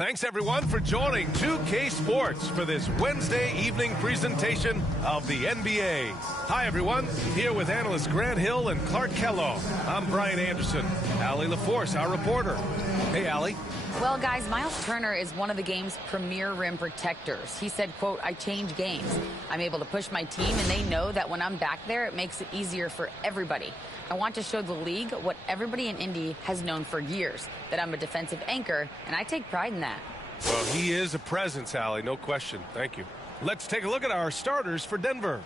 Thanks, everyone, for joining 2K Sports for this Wednesday evening presentation of the NBA. Hi, everyone. Here with analysts Grant Hill and Clark Kellogg. I'm Brian Anderson. Allie LaForce, our reporter. Hey, Allie. Well, guys, Miles Turner is one of the game's premier rim protectors. He said, quote, "I change games. I'm able to push my team, and they know that when I'm back there, it makes it easier for everybody. I want to show the league what everybody in Indy has known for years, that I'm a defensive anchor, and I take pride in that." Well, he is a presence, Allie, no question. Thank you. Let's take a look at our starters for Denver.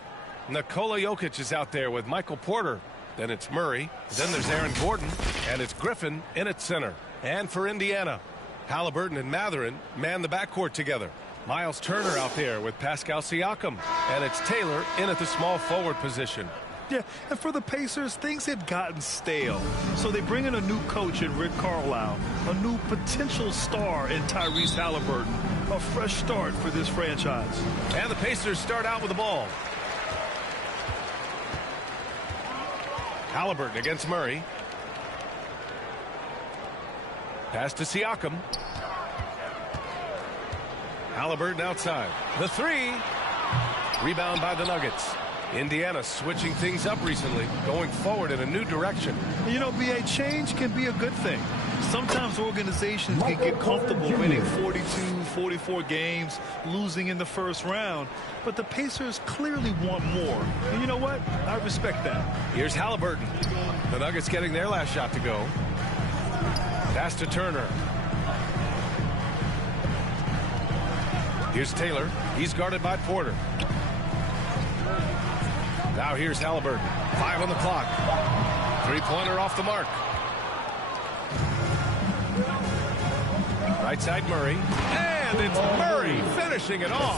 Nikola Jokic is out there with Michael Porter. Then it's Murray. Then there's Aaron Gordon. And it's Griffin in at center. And for Indiana, Halliburton and Mathurin man the backcourt together. Miles Turner out there with Pascal Siakam. And it's Taylor in at the small forward position. Yeah, and for the Pacers, things had gotten stale. So they bring in a new coach in Rick Carlisle, a new potential star in Tyrese Halliburton. A fresh start for this franchise. And the Pacers start out with the ball. Halliburton against Murray. Pass to Siakam. Halliburton outside. The three. Rebound by the Nuggets. Indiana switching things up recently, going forward in a new direction. You know, BA, change can be a good thing. Sometimes organizations can get comfortable winning 42, 44 games, losing in the first round. But the Pacers clearly want more. And you know what? I respect that. Here's Halliburton. The Nuggets getting their last shot to go. Pass to Turner. Here's Taylor. He's guarded by Porter. Now here's Halliburton. 5 on the clock. Three-pointer off the mark. Right side Murray. And it's Murray finishing it off.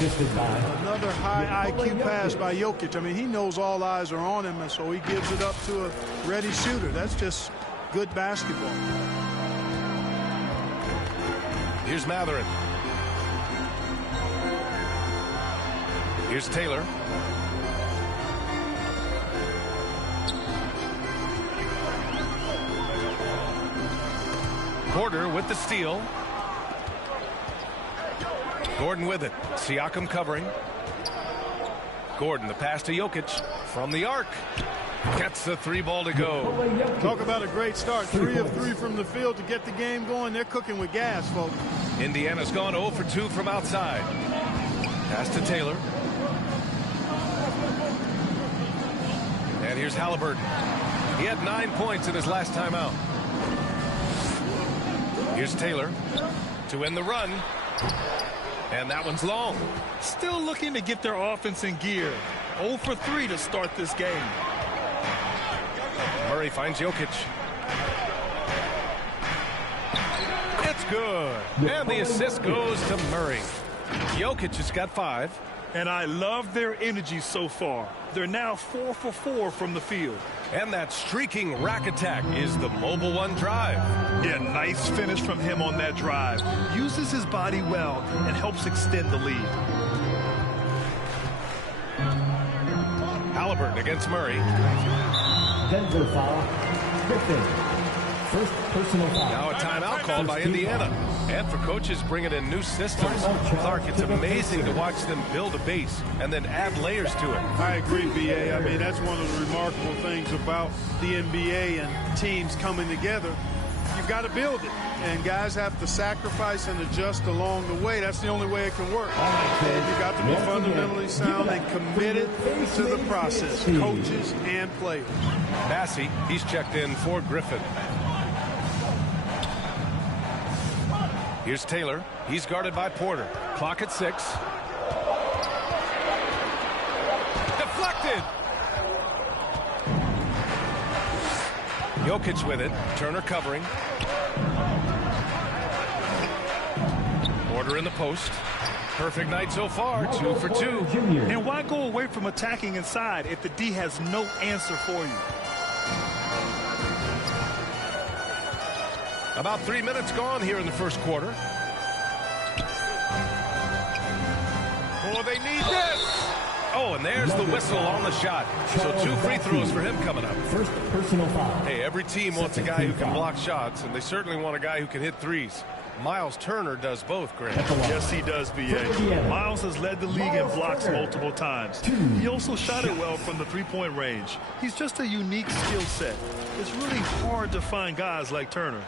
Another high IQ pass by Jokic. I mean, he knows all eyes are on him, and so he gives it up to a ready shooter. That's just good basketball. Here's Mathurin. Here's Taylor. Porter with the steal. Gordon with it. Siakam covering. Gordon, the pass to Jokic from the arc. Gets the three ball to go. Talk about a great start. 3 of 3 from the field to get the game going. They're cooking with gas, folks. Indiana's gone 0 for 2 from outside. Pass to Taylor. And here's Halliburton. He had 9 points in his last time out. Here's Taylor to end the run. And that one's long. Still looking to get their offense in gear. 0 for 3 to start this game. Murray finds Jokic. It's good. And the assist goes to Murray. Jokic has got 5. And I love their energy so far. They're now 4 for 4 from the field. And that streaking rack attack is the mobile one drive. Yeah, nice finish from him on that drive. Uses his body well and helps extend the lead. Halliburton against Murray. Denver foul. Griffin. First personal foul. Now a timeout called by Indiana. And for coaches bringing in new systems. Clark, it's amazing to watch them build a base and then add layers to it. I agree, BA. I mean, that's one of the remarkable things about the NBA and teams coming together. You've got to build it. And guys have to sacrifice and adjust along the way. That's the only way it can work. You've got to be fundamentally sound and committed to the process, coaches and players. Massey, he's checked in for Griffin. Here's Taylor. He's guarded by Porter. Clock at 6. Deflected. Jokic with it. Turner covering. Porter in the post. Perfect night so far. 2 for 2. And why go away from attacking inside if the D has no answer for you? About 3 minutes gone here in the first quarter. Oh, they need this. Oh, and there's the whistle on the shot. So 2 free throws for him coming up. First personal foul. Hey, every team wants a guy who can block shots, and they certainly want a guy who can hit threes. Miles Turner does both, Grant. Yes, he does, B.A. Miles has led the league in blocks multiple times. He also shot it well from the three-point range. He's just a unique skill set. It's really hard to find guys like Turner.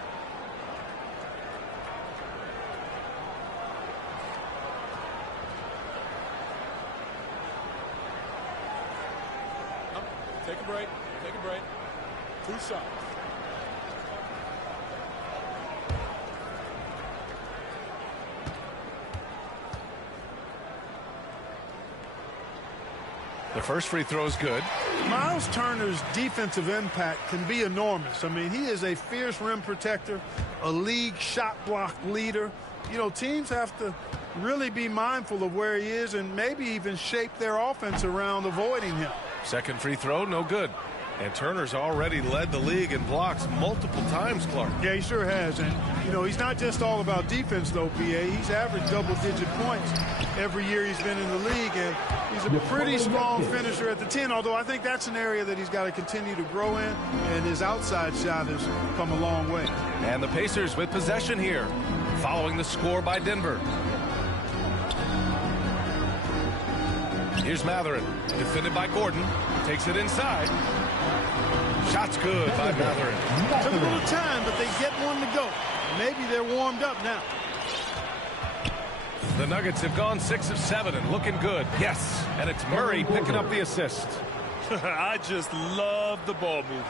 Take a break. Take a break. 2 shots. The first free throw is good. Miles Turner's defensive impact can be enormous. I mean, he is a fierce rim protector, a league shot block leader. You know, teams have to really be mindful of where he is and maybe even shape their offense around avoiding him. Second free throw, no good. And Turner's already led the league in blocks multiple times, Clark. Yeah, he sure has. And, you know, he's not just all about defense, though, B.A. He's averaged double-digit points every year he's been in the league. And he's a pretty strong finisher at the 10, although I think that's an area that he's got to continue to grow in. And his outside shot has come a long way. And the Pacers with possession here, following the score by Denver. Here's Matherin, defended by Gordon. Takes it inside. Shot's good by Matherin. Took a little time, but they get one to go. Maybe they're warmed up now. The Nuggets have gone 6 of 7 and looking good. Yes, and it's Murray picking up the assist. I just love the ball movement.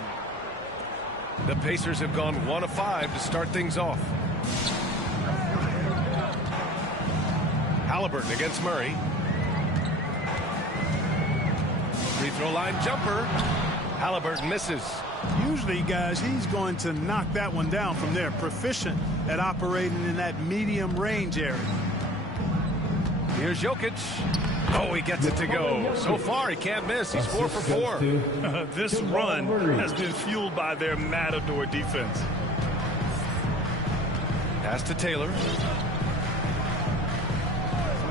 The Pacers have gone 1 of 5 to start things off. Halliburton against Murray. Free throw line jumper. Halliburton misses. Usually, guys, he's going to knock that one down from there. Proficient at operating in that medium range area. Here's Jokic. Oh, he gets it to go. So far, he can't miss. He's 4 for 4. This run has been fueled by their Matador defense. Pass to Taylor.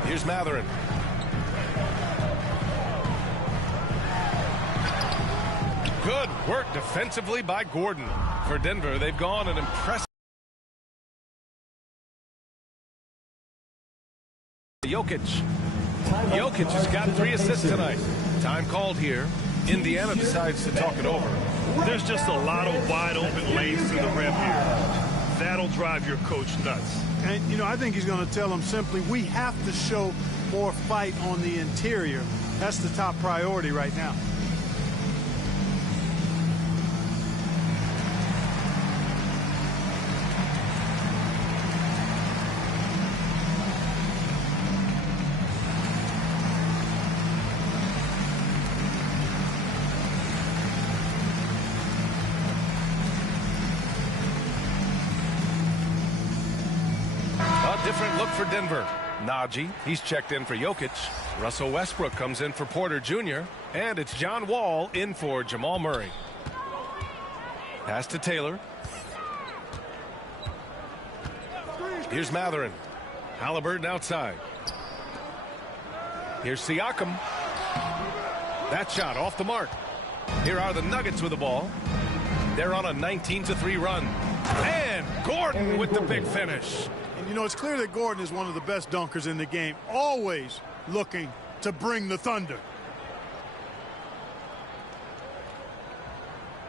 Here's Matherin. Good work defensively by Gordon. For Denver, they've gone an impressive. Jokic. Jokic has got 3 assists tonight. Time called here. Indiana decides to talk it over. There's just a lot of wide open lanes to the rim here. That'll drive your coach nuts. And, you know, I think he's going to tell them simply, we have to show more fight on the interior. That's the top priority right now. Different look for Denver. Najee, he's checked in for Jokic. Russell Westbrook comes in for Porter Jr. And it's John Wall in for Jamal Murray. Pass to Taylor. Here's Matherin. Halliburton outside. Here's Siakam. That shot off the mark. Here are the Nuggets with the ball. They're on a 19-3 run. And Gordon with the big finish. You know, it's clear that Gordon is one of the best dunkers in the game, always looking to bring the thunder.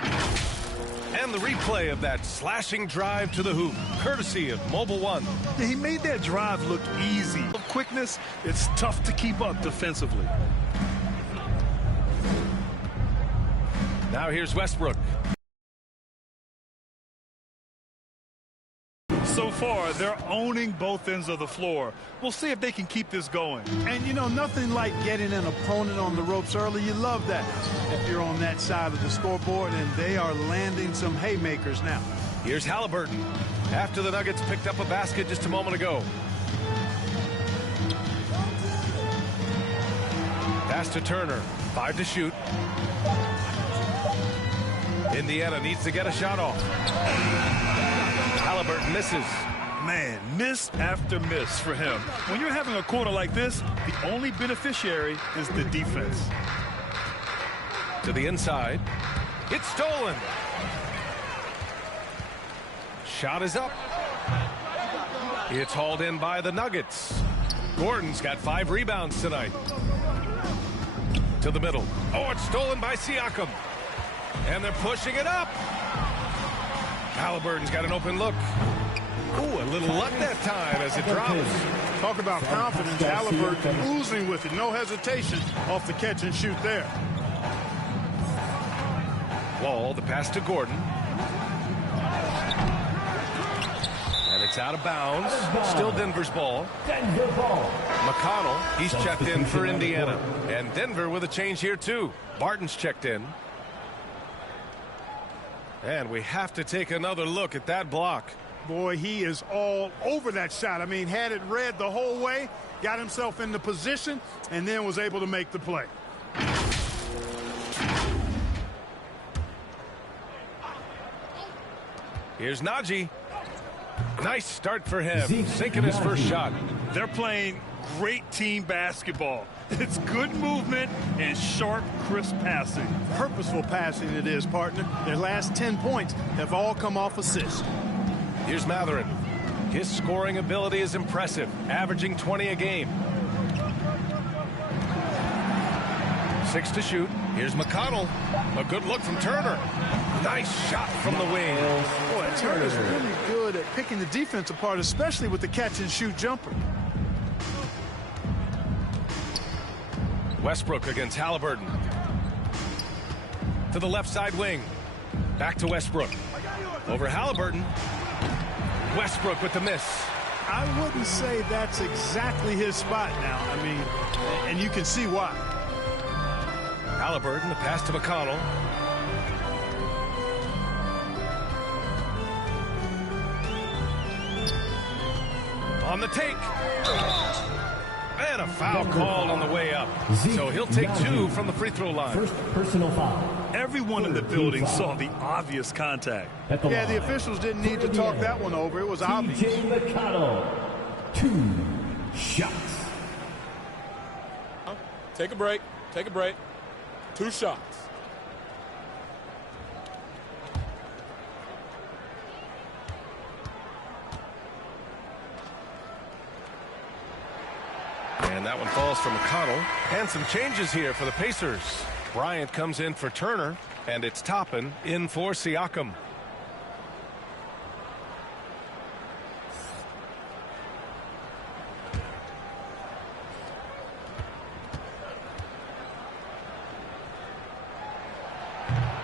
And the replay of that slashing drive to the hoop, courtesy of Mobile One. He made that drive look easy. Quickness, it's tough to keep up defensively. Now here's Westbrook. So far, they're owning both ends of the floor. We'll see if they can keep this going. And, you know, nothing like getting an opponent on the ropes early. You love that if you're on that side of the scoreboard, and they are landing some haymakers now. Here's Halliburton after the Nuggets picked up a basket just a moment ago. Pass to Turner. 5 to shoot. Indiana needs to get a shot off. Halliburton misses. Man, miss after miss for him. When you're having a quarter like this, the only beneficiary is the defense. To the inside. It's stolen. Shot is up. It's hauled in by the Nuggets. Gordon's got 5 rebounds tonight. To the middle. Oh, it's stolen by Siakam. And they're pushing it up. Halliburton's got an open look. Ooh, a little luck that time as it drops. Talk about confidence. Halliburton oozing with it. No hesitation off the catch and shoot there. Wall, the pass to Gordon. And it's out of bounds. Still Denver's ball. Denver ball. McConnell, he's checked in for Indiana. And Denver with a change here, too. Barton's checked in. And we have to take another look at that block. Boy, he is all over that shot. I mean, had it read the whole way, got himself in the position, and then was able to make the play. Here's Najee. Nice start for him, sinking his first shot. They're playing great team basketball. It's good movement and sharp, crisp passing. Purposeful passing it is, partner. Their last 10 points have all come off assists. Here's Matherin. His scoring ability is impressive, averaging 20 a game. 6 to shoot. Here's McConnell. A good look from Turner. Nice shot from the wing. Boy, Turner's really good at picking the defense apart, especially with the catch-and-shoot jumper. Westbrook against Halliburton. To the left side wing. Back to Westbrook. Over Halliburton. Westbrook with the miss. I wouldn't say that's exactly his spot now. I mean, and you can see why. Halliburton, the pass to McConnell. On the take. And a foul called on the way up. So he'll take 2 from the free throw line. First personal foul. Everyone in the building saw the obvious contact. Yeah, the officials didn't need to talk that one over. It was obvious. McConnell. 2 shots. Take a break. Take a break. 2 shots. And that one falls for McConnell. And some changes here for the Pacers. Bryant comes in for Turner, and it's Toppin in for Siakam.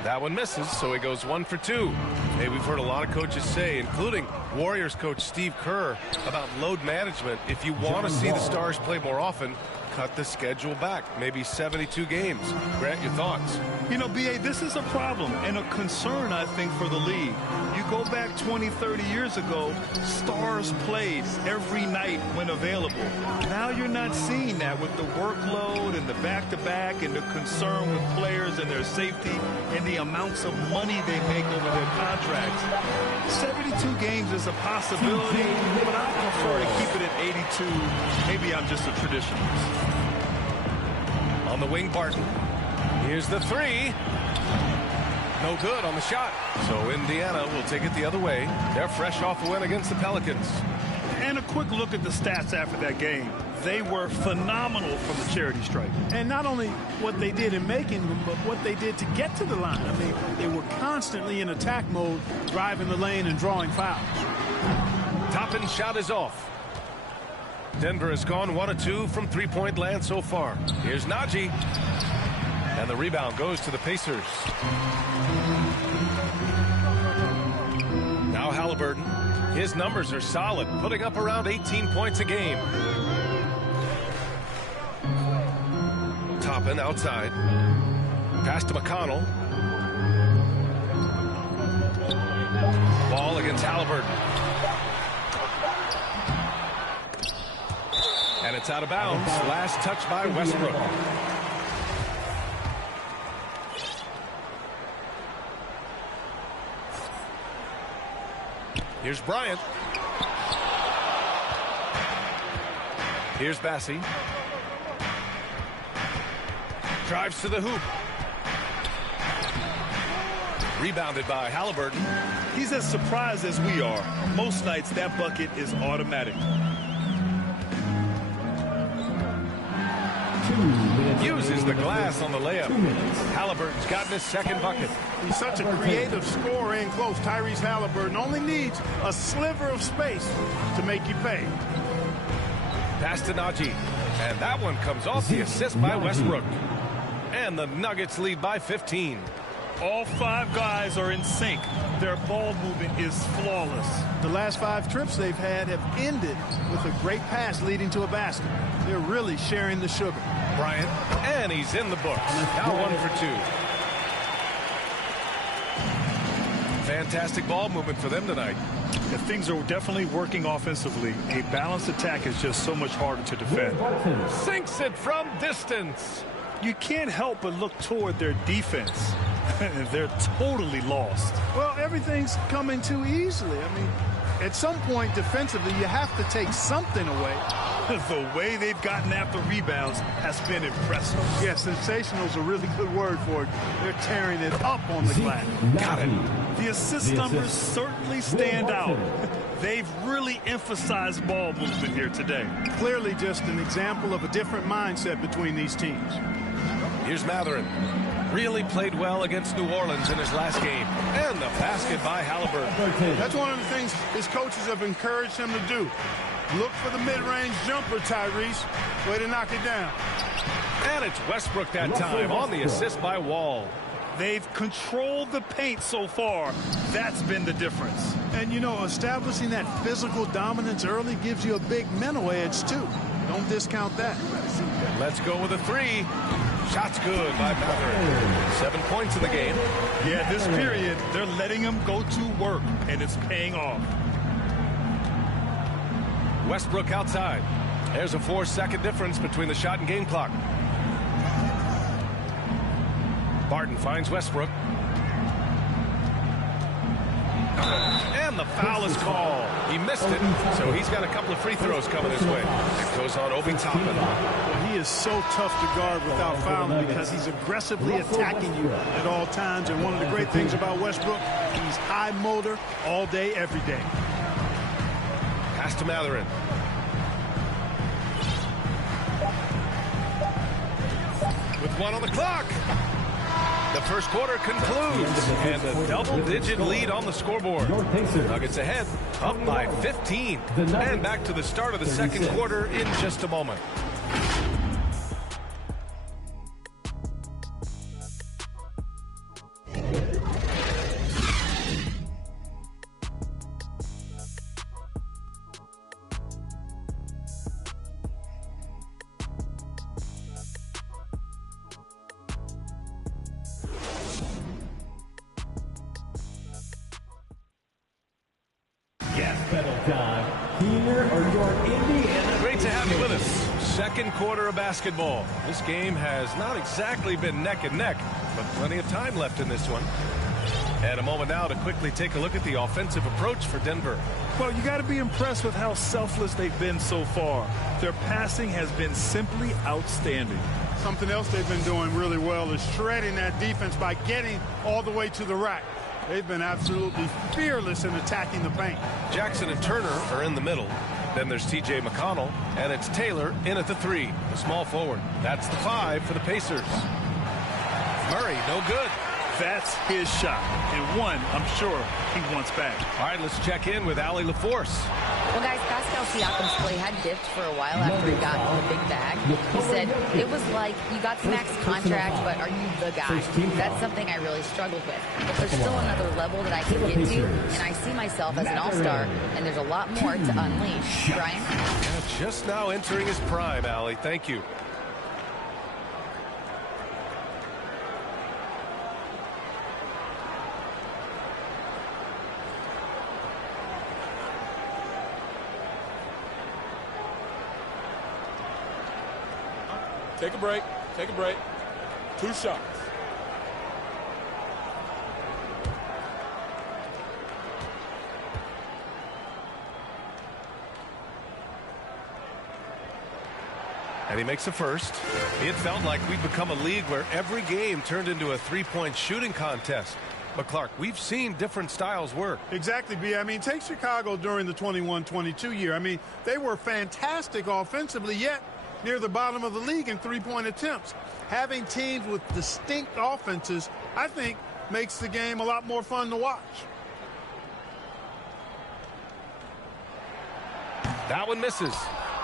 That one misses, so he goes 1 for 2. Hey, we've heard a lot of coaches say, including Warriors coach Steve Kerr, about load management. If you want to see the Stars play more often, cut the schedule back, maybe 72 games. Grant, your thoughts? You know, B.A., this is a problem and a concern, I think, for the league. You go back 20, 30 years ago, Stars played every night when available. Now you're not seeing that with the workload and the back-to-back and the concern with players and their safety and the amounts of money they make over their contracts. 72 games is a possibility, but I prefer to keep it at 82. Maybe I'm just a traditionalist. On the wing, Barton. Here's the 3. No good on the shot. So Indiana will take it the other way. They're fresh off a win against the Pelicans. And a quick look at the stats after that game. They were phenomenal from the charity stripe. And not only what they did in making them, but what they did to get to the line. I mean, they were constantly in attack mode, driving the lane and drawing fouls. Toppin's shot is off. Denver has gone 1 of 2 from three-point land so far. Here's Najee. And the rebound goes to the Pacers. Now Halliburton. His numbers are solid, putting up around 18 points a game. Toppin outside. Pass to McConnell. Ball against Halliburton. And it's out of bounds. Last touch by Westbrook. Here's Bryant. Here's Bassie. Drives to the hoop. Rebounded by Halliburton. He's as surprised as we are. Most nights, that bucket is automatic. Uses the glass on the layup. Halliburton's gotten his second bucket. He's such a creative scorer in close. Tyrese Halliburton only needs a sliver of space to make you pay. Pass to Najee. And that one comes off the assist by Westbrook. And the Nuggets lead by 15. All 5 guys are in sync. Their ball movement is flawless. The last 5 trips they've had have ended with a great pass leading to a basket. They're really sharing the sugar. Bryant, and he's in the books. Now 1 for 2. Fantastic ball movement for them tonight. Yeah, things are definitely working offensively. A balanced attack is just so much harder to defend. Sinks it from distance. You can't help but look toward their defense. They're totally lost. Well, everything's coming too easily. I mean, at some point defensively, you have to take something away. The way they've gotten after rebounds has been impressive. Yeah, sensational is a really good word for it. They're tearing it up on the glass. Got it. The assist numbers certainly stand out. They've really emphasized ball movement here today. Clearly just an example of a different mindset between these teams. Here's Matherin. Really played well against New Orleans in his last game. And the basket by Halliburton. That's one of the things his coaches have encouraged him to do. Look for the mid-range jumper, Tyrese. Way to knock it down. And it's Westbrook that time on the assist by Wall. They've controlled the paint so far. That's been the difference. And, you know, establishing that physical dominance early gives you a big mental edge, too. Don't discount that. Let's go with a 3. Shot's good by Matherin. 7 points in the game. Yeah, this period, they're letting him go to work, and it's paying off. Westbrook outside. There's a 4-second difference between the shot and game clock. Barton finds Westbrook. And the foul is called. He missed it, so he's got a couple of free throws coming his way. It goes on Obi Toppin. He is so tough to guard without fouling because he's aggressively attacking you at all times. And one of the great things about Westbrook, he's high motor all day, every day. Pass to Matherin. With 1 on the clock. The first quarter concludes, and a double-digit lead on the scoreboard. Nuggets ahead, up by 15. And back to the start of the second quarter in just a moment. Great to have you with us. Second quarter of basketball. This game has not exactly been neck and neck, but plenty of time left in this one. And a moment now to quickly take a look at the offensive approach for Denver. Well, you got to be impressed with how selfless they've been so far. Their passing has been simply outstanding. Something else they've been doing really well is shredding that defense by getting all the way to the rack. They've been absolutely fearless in attacking the paint. Jackson and Turner are in the middle. Then there's T.J. McConnell, and it's Taylor in at the 3, the small forward. That's the 5 for the Pacers. Murray, no good. That's his shot, and one I'm sure he wants back. All right, let's check in with Allie LaForce. Well, guys, Pascal Siakam's play had dipped for a while after he got the big bag. He said, it was like, you got the max contract, but are you the guy? That's something I really struggled with. But there's still another level that I can get to, and I see myself as an all-star, and there's a lot more to unleash. Brian? Yeah, just now entering his prime, Allie. Thank you. Take a break. Take a break. 2 shots. And he makes a first. It felt like we'd become a league where every game turned into a 3-point shooting contest. But, Clark, we've seen different styles work. Exactly, B. I mean, take Chicago during the 21-22 year. I mean, they were fantastic offensively, yet near the bottom of the league in three-point attempts. Having teams with distinct offenses, I think, makes the game a lot more fun to watch. That one misses.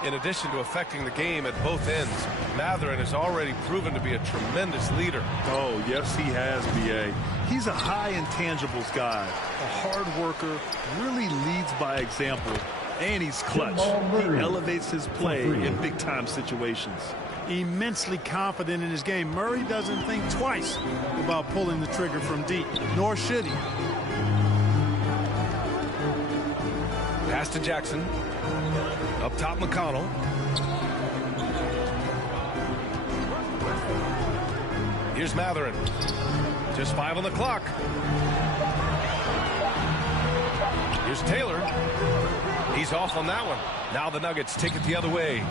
In addition to affecting the game at both ends, Mathurin has already proven to be a tremendous leader. Oh, yes, he has, B.A. He's a high intangibles guy, a hard worker, really leads by example, and he's clutch. He elevates his play in big-time situations. Immensely confident in his game. Murray doesn't think twice about pulling the trigger from deep, nor should he. Pass to Jackson. Up top, McConnell. Here's Mathurin. Just 5 on the clock. Here's Taylor. He's off on that one. Now the Nuggets take it the other way.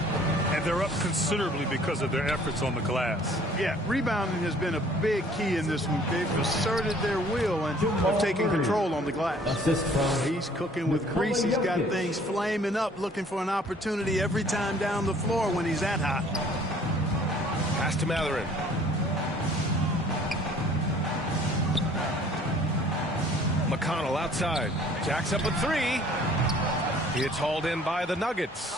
And they're up considerably because of their efforts on the glass. Yeah, rebounding has been a big key in this one. They've asserted their will and have taken control on the glass. He's cooking with grease. He's got things flaming up, looking for an opportunity every time down the floor when he's that hot. Pass to Mathurin. McConnell outside. Jacks up a 3. It's hauled in by the Nuggets.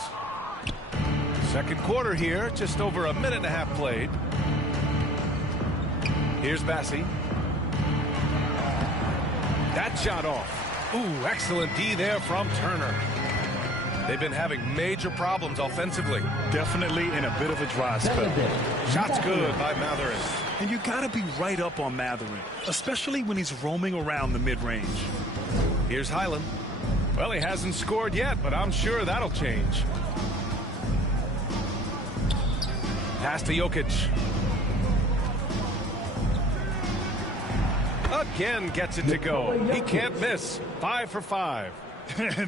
Second quarter here, just over a minute and a half played. Here's Bassi. That shot off. Ooh, excellent D there from Turner. They've been having major problems offensively. Definitely in a bit of a dry spell. Shot's good by Mathurin. And you got to be right up on Mathurin, especially when he's roaming around the mid-range. Here's Highland. Well, he hasn't scored yet, but I'm sure that'll change. Pass to Jokic. Again gets it to go. He can't miss. 5 for 5.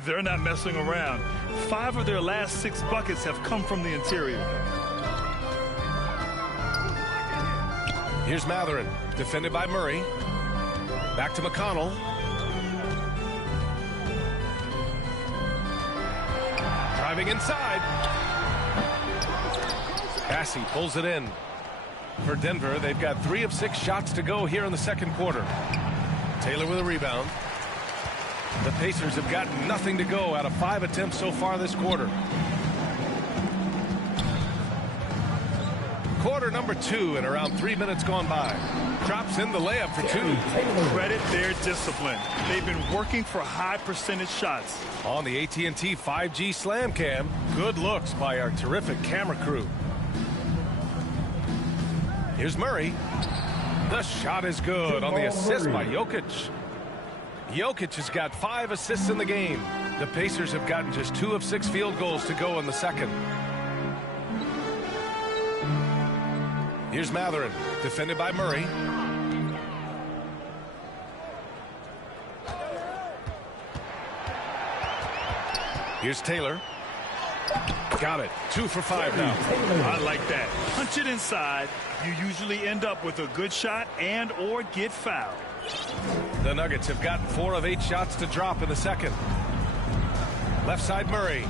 They're not messing around. 5 of their last 6 buckets have come from the interior. Here's Mathurin, defended by Murray. Back to McConnell. Driving inside. Bassi pulls it in. For Denver, they've got 3 of 6 shots to go here in the second quarter. Taylor with a rebound. The Pacers have gotten nothing to go out of 5 attempts so far this quarter. Quarter number 2 and around 3 minutes gone by. Drops in the layup for 2. Credit their discipline. They've been working for high percentage shots. On the AT&T 5G Slam Cam, good looks by our terrific camera crew. Here's Murray. The shot is good on the assist by Jokic. Jokic has got 5 assists in the game. The Pacers have gotten just 2 of 6 field goals to go in the second. Here's Mathurin, defended by Murray. Here's Taylor. Got it. 2 for 5 now. I like that. Punch it inside. You usually end up with a good shot and or get fouled. The Nuggets have gotten 4 of 8 shots to drop in the second. Left side Murray.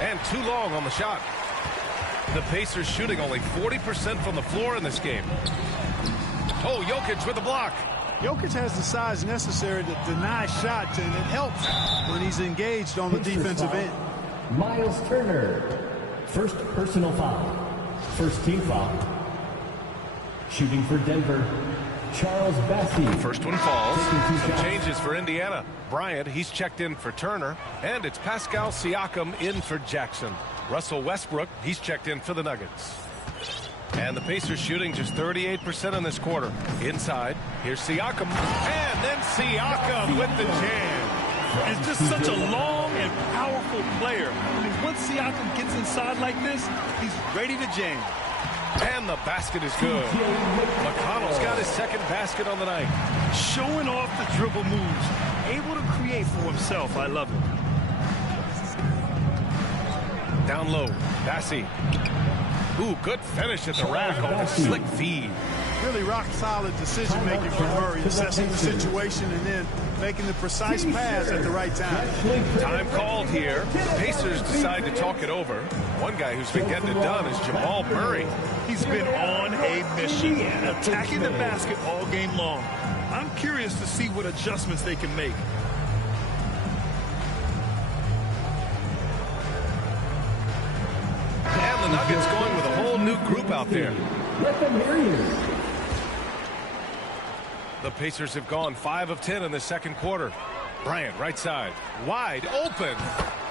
And too long on the shot. The Pacers shooting only 40% from the floor in this game. Oh, Jokic with the block. Jokic has the size necessary to deny shots, and it helps when he's engaged on the defensive end. Miles Turner, first personal foul. First team foul. Shooting for Denver, Charles Bassi. First one falls. Some changes for Indiana. Bryant, he's checked in for Turner. And it's Pascal Siakam in for Jackson. Russell Westbrook, he's checked in for the Nuggets. And the Pacers shooting just 38% in this quarter. Inside, here's Siakam. And then Siakam with the jam. It's just such a long and powerful player. I mean, once Siakam gets inside like this, he's ready to jam. And the basket is good. McConnell's got his second basket on the night. Showing off the dribble moves. Able to create for himself. I love it. Down low, Bassi. Ooh, good finish at the rack on the slick feed. Really rock-solid decision-making from Murray, assessing the situation and then making the precise pass at the right time. Time called here. The Pacers decide to talk it over. One guy who's been getting it done is Jamal Murray. He's been on a mission, attacking the basket all game long. I'm curious to see what adjustments they can make. And the Nuggets going with a whole new group out there. Let them hear you. The Pacers have gone 5 of 10 in the second quarter. Bryant, right side, wide open,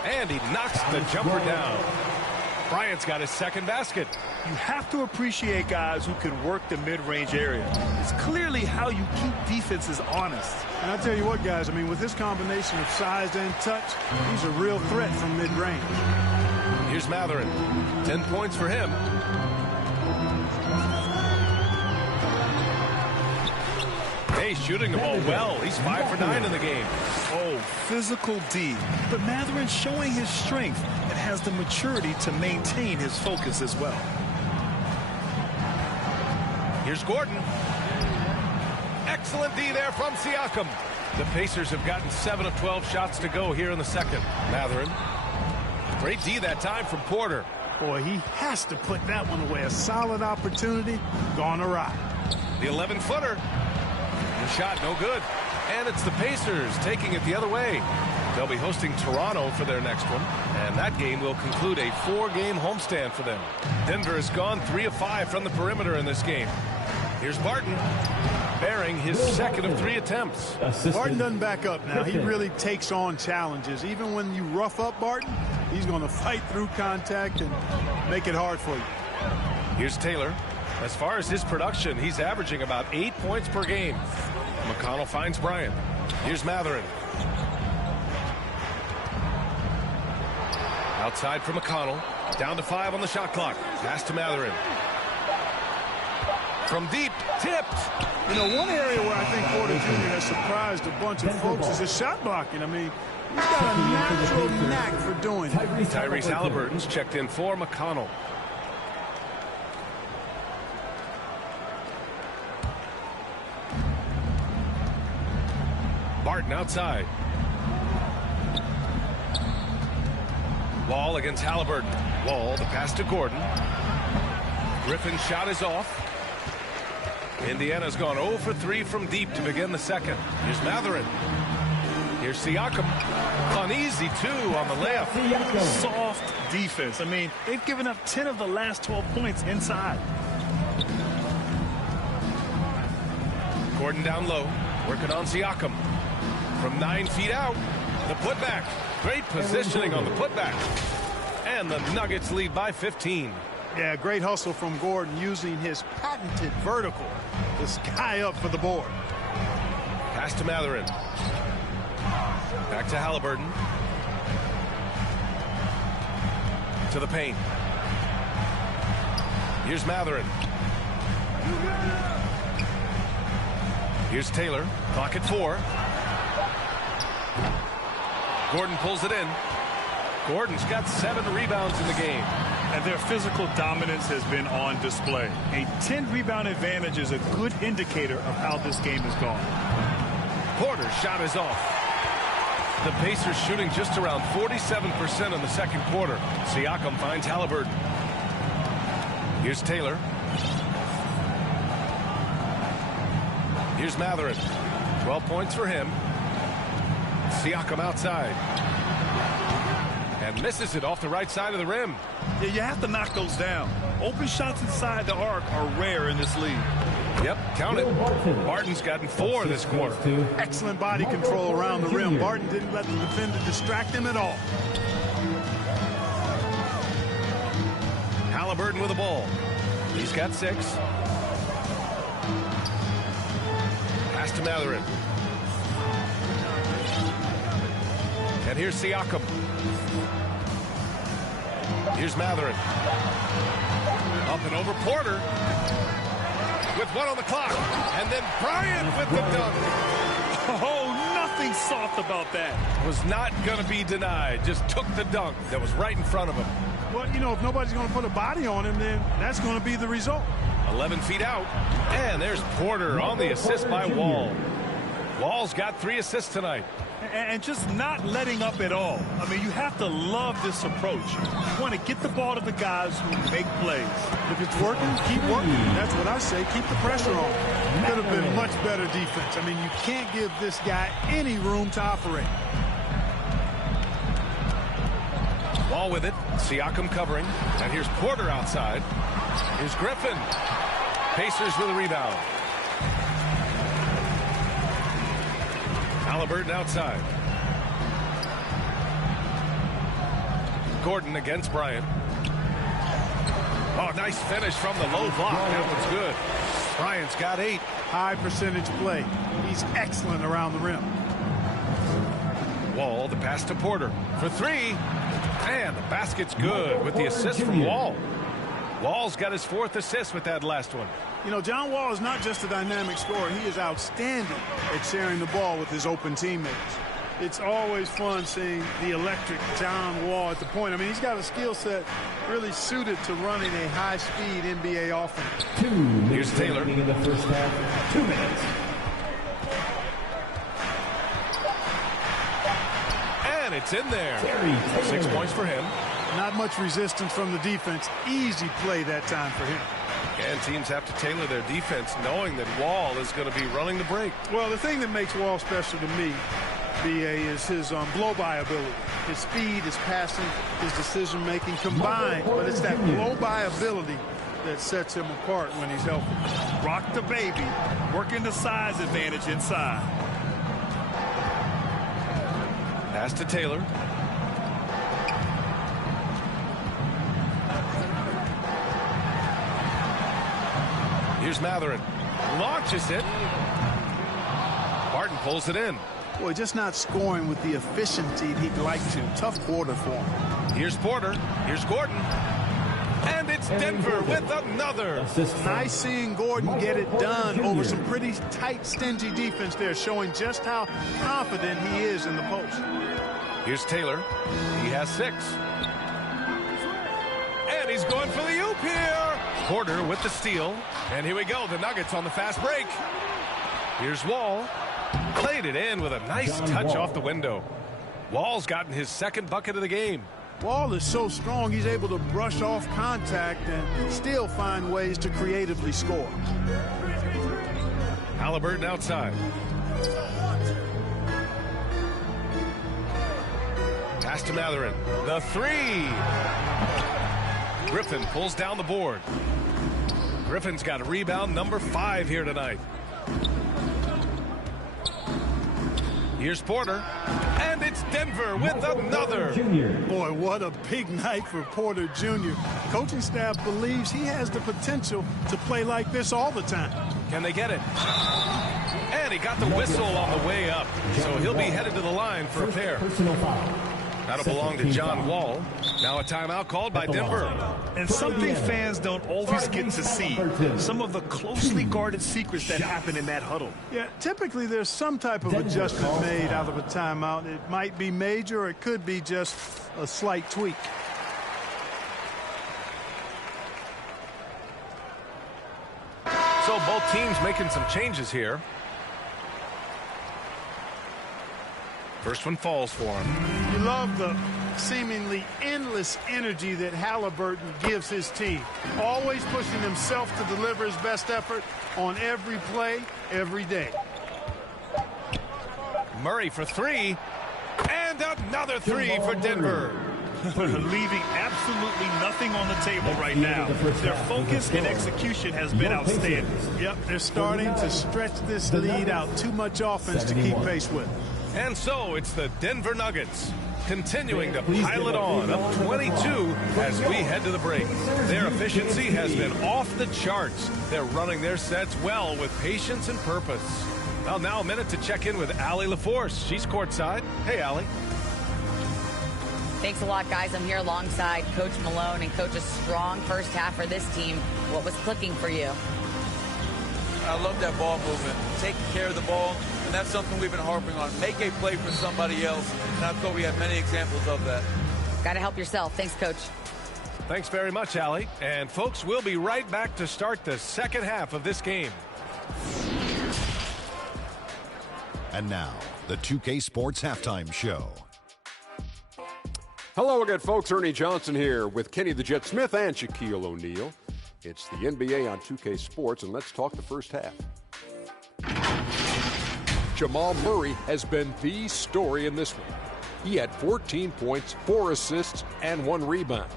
and he knocks the jumper down. Bryant's got his second basket. You have to appreciate guys who can work the mid-range area. It's clearly how you keep defenses honest. And I'll tell you what, guys, I mean, with this combination of size and touch, he's a real threat from mid-range. Here's Matherin. 10 points for him. Hey, shooting the ball well. He's 5 for 9 in the game. Oh, physical D. But Matherin's showing his strength and has the maturity to maintain his focus as well. Here's Gordon. Excellent D there from Siakam. The Pacers have gotten 7 of 12 shots to go here in the second. Matherin. Great D that time from Porter. Boy, he has to put that one away. A solid opportunity gone awry. The 11-footer. The shot no good. And it's the Pacers taking it the other way. They'll be hosting Toronto for their next one. And that game will conclude a 4-game homestand for them. Denver has gone 3 of 5 from the perimeter in this game. Here's Barton, bearing his second of 3 attempts. Barton doesn't back up now. He really takes on challenges. Even when you rough up Barton, he's going to fight through contact and make it hard for you. Here's Taylor. As far as his production, he's averaging about 8 points per game. McConnell finds Bryant. Here's Matherin. Outside for McConnell. Down to 5 on the shot clock. Pass to Matherin. From deep, tipped. You know, one area where I think Porter Jr. has surprised a bunch of folks is his shot blocking. I mean, he's got a natural knack for doing it. Tyrese Halliburton's checked in for McConnell. Barton outside. Wall against Halliburton. Wall, the pass to Gordon. Griffin's shot is off. Indiana's gone 0 for 3 from deep to begin the second. Here's Matherin. Here's Siakam. Uneasy, 2 on the layup. Soft defense. I mean, they've given up 10 of the last 12 points inside. Gordon down low. Working on Siakam. From 9 feet out. The putback. Great positioning on the putback. And the Nuggets lead by 15. Yeah, great hustle from Gordon using his patented vertical to sky up for the board. Pass to Matherin. Back to Halliburton. To the paint. Here's Matherin. Here's Taylor. Clock at 4. Gordon pulls it in. Gordon's got 7 rebounds in the game. And their physical dominance has been on display. A 10-rebound advantage is a good indicator of how this game has gone. Porter's shot is off. The Pacers shooting just around 47% in the second quarter. Siakam finds Halliburton. Here's Taylor. Here's Matherin. 12 points for him. Siakam outside. And misses it off the right side of the rim. Yeah, you have to knock those down. Open shots inside the arc are rare in this league. Yep, count it. Barton's gotten 4 this quarter. Excellent body control around the rim. Barton didn't let the defender distract him at all. Halliburton with the ball. He's got 6. Pass to Matherin. And here's Siakam. Here's Matherin. Up and over Porter. With 1 on the clock. And then Bryant with the dunk. Oh, nothing soft about that. Was not going to be denied. Just took the dunk that was right in front of him. Well, you know, if nobody's going to put a body on him, then that's going to be the result. 11 feet out. And there's Porter on the assist by Wall. Wall's got 3 assists tonight. And just not letting up at all. I mean, you have to love this approach. You want to get the ball to the guys who make plays. If it's working, keep working. That's what I say. Keep the pressure on. Could have been much better defense. I mean, you can't give this guy any room to operate. Wall with it. Siakam covering. And here's Porter outside. Here's Griffin. Pacers with a rebound. Halliburton outside. Gordon against Bryant. Oh, nice finish from the low block. That one's good. Bryant's got 8. High percentage play. He's excellent around the rim. Wall, the pass to Porter for 3. And the basket's good with the assist from Wall. Wall's got his 4th assist with that last one. You know, John Wall is not just a dynamic scorer. He is outstanding at sharing the ball with his open teammates. It's always fun seeing the electric John Wall at the point. I mean, he's got a skill set really suited to running a high-speed NBA offense. 2 minutes Here's Taylor. in the first half. 2 minutes. And it's in there. 6 points for him. Not much resistance from the defense. Easy play that time for him. And teams have to tailor their defense knowing that Wall is going to be running the break. Well, the thing that makes Wall special to me, B.A., is his blow-by ability. His speed, his passing, his decision-making combined. But it's that blow-by ability that sets him apart when he's healthy. Rock the baby, working the size advantage inside. Pass to Taylor. Here's Matherin. Launches it. Barton pulls it in. Boy, just not scoring with the efficiency he'd like to. Tough quarter for him. Here's Porter. Here's Gordon. And it's Denver with another. Nice seeing Gordon get it done over some pretty tight, stingy defense there, showing just how confident he is in the post. Here's Taylor. He has 6. And he's going for the oop here. Porter with the steal. And here we go. The Nuggets on the fast break. Here's Wall. Played it in with a nice touch off the window. Wall's gotten his 2nd bucket of the game. Wall is so strong, he's able to brush off contact and still find ways to creatively score. Halliburton outside. Pass to Matherin. The 3. Griffin pulls down the board. Griffin's got a rebound number 5 here tonight. Here's Porter. And it's Denver with another. Boy, what a big night for Porter Jr. Coaching staff believes he has the potential to play like this all the time. Can they get it? And he got the whistle on the way up. So he'll be headed to the line for a pair. Personal foul. That'll belong to John Wall. Now a timeout called by Denver. And something fans don't always get to see. Some of the closely guarded secrets that happen in that huddle. Yeah, typically there's some type of adjustment made out of a timeout. It might be major or it could be just a slight tweak. So both teams making some changes here. First one falls for him. You love the seemingly endless energy that Halliburton gives his team. Always pushing himself to deliver his best effort on every play, every day. Murray for 3. And another 3 for Denver. Leaving absolutely nothing on the table right now. Their focus and execution has been outstanding. Yep, they're starting to stretch this lead out. Too much offense to keep pace with. And so it's the Denver Nuggets continuing to pile it on, up 22 as we head to the break. Their efficiency has been off the charts. They're running their sets well with patience and purpose. Well, now a minute to check in with Allie LaForce. She's courtside. Hey, Allie. Thanks a lot, guys. I'm here alongside Coach Malone and Coach, a strong first half for this team. What was clicking for you? I love that ball movement, taking care of the ball, and that's something we've been harping on. Make a play for somebody else, and I thought we had many examples of that. Got to help yourself. Thanks, Coach. Thanks very much, Allie. And folks, we'll be right back to start the second half of this game. And now, the 2K Sports Halftime Show. Hello again, folks. Ernie Johnson here with Kenny the Jet Smith and Shaquille O'Neal. It's the NBA on 2K Sports, and let's talk the first half. Jamal Murray has been the story in this one. He had 14 points, 4 assists, and 1 rebound.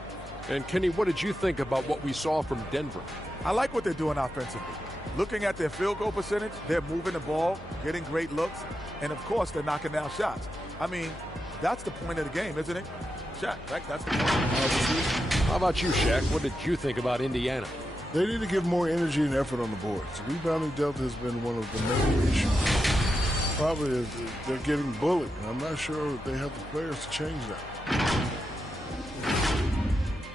And Kenny, what did you think about what we saw from Denver? I like what they're doing offensively. Looking at their field goal percentage, they're moving the ball, getting great looks, and of course, they're knocking down shots. I mean, that's the point of the game, isn't it? Shaq, right? That's the point. How about you, Shaq? What did you think about Indiana? They need to give more energy and effort on the boards. Rebounding delta has been one of the main issues. Probably is they're getting bullied. I'm not sure they have the players to change that.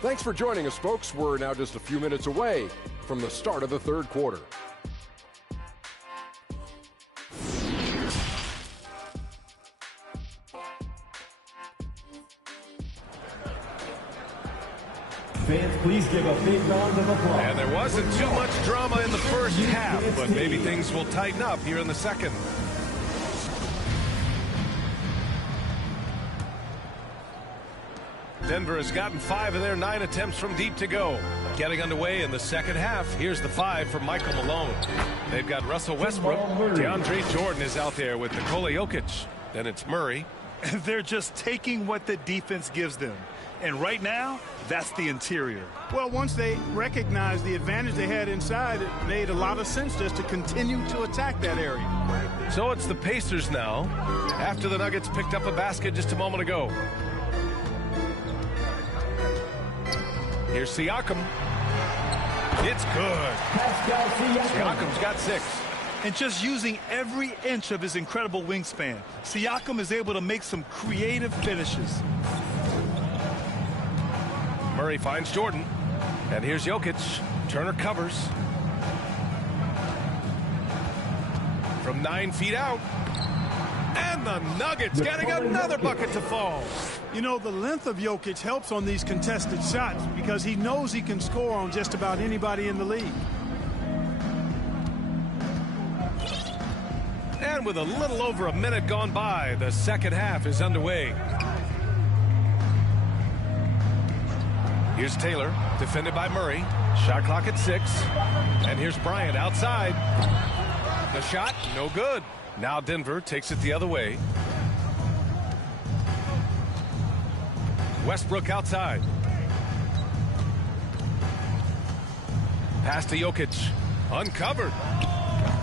Thanks for joining us, folks. We're now just a few minutes away from the start of the third quarter. Fans, please give a big round of applause. And there wasn't too much drama in the first half, but maybe things will tighten up here in the second. Denver has gotten 5 of their 9 attempts from deep to go. Getting underway in the second half, here's the 5 for Michael Malone. They've got Russell Westbrook. DeAndre Jordan is out there with Nikola Jokic. Then it's Murray. They're just taking what the defense gives them. And right now, that's the interior. Well, once they recognized the advantage they had inside, it made a lot of sense just to continue to attack that area. So it's the Pacers now, after the Nuggets picked up a basket just a moment ago. Here's Siakam. It's good. Siakam's got 6. And just using every inch of his incredible wingspan, Siakam is able to make some creative finishes. Murray finds Jordan. And here's Jokic. Turner covers. From 9 feet out. And the Nuggets getting another bucket to fall. You know, the length of Jokic helps on these contested shots because he knows he can score on just about anybody in the league. And with a little over a minute gone by, the second half is underway. Here's Taylor, defended by Murray. Shot clock at 6. And here's Bryant outside. The shot, no good. Now Denver takes it the other way. Westbrook outside. Pass to Jokic. Uncovered.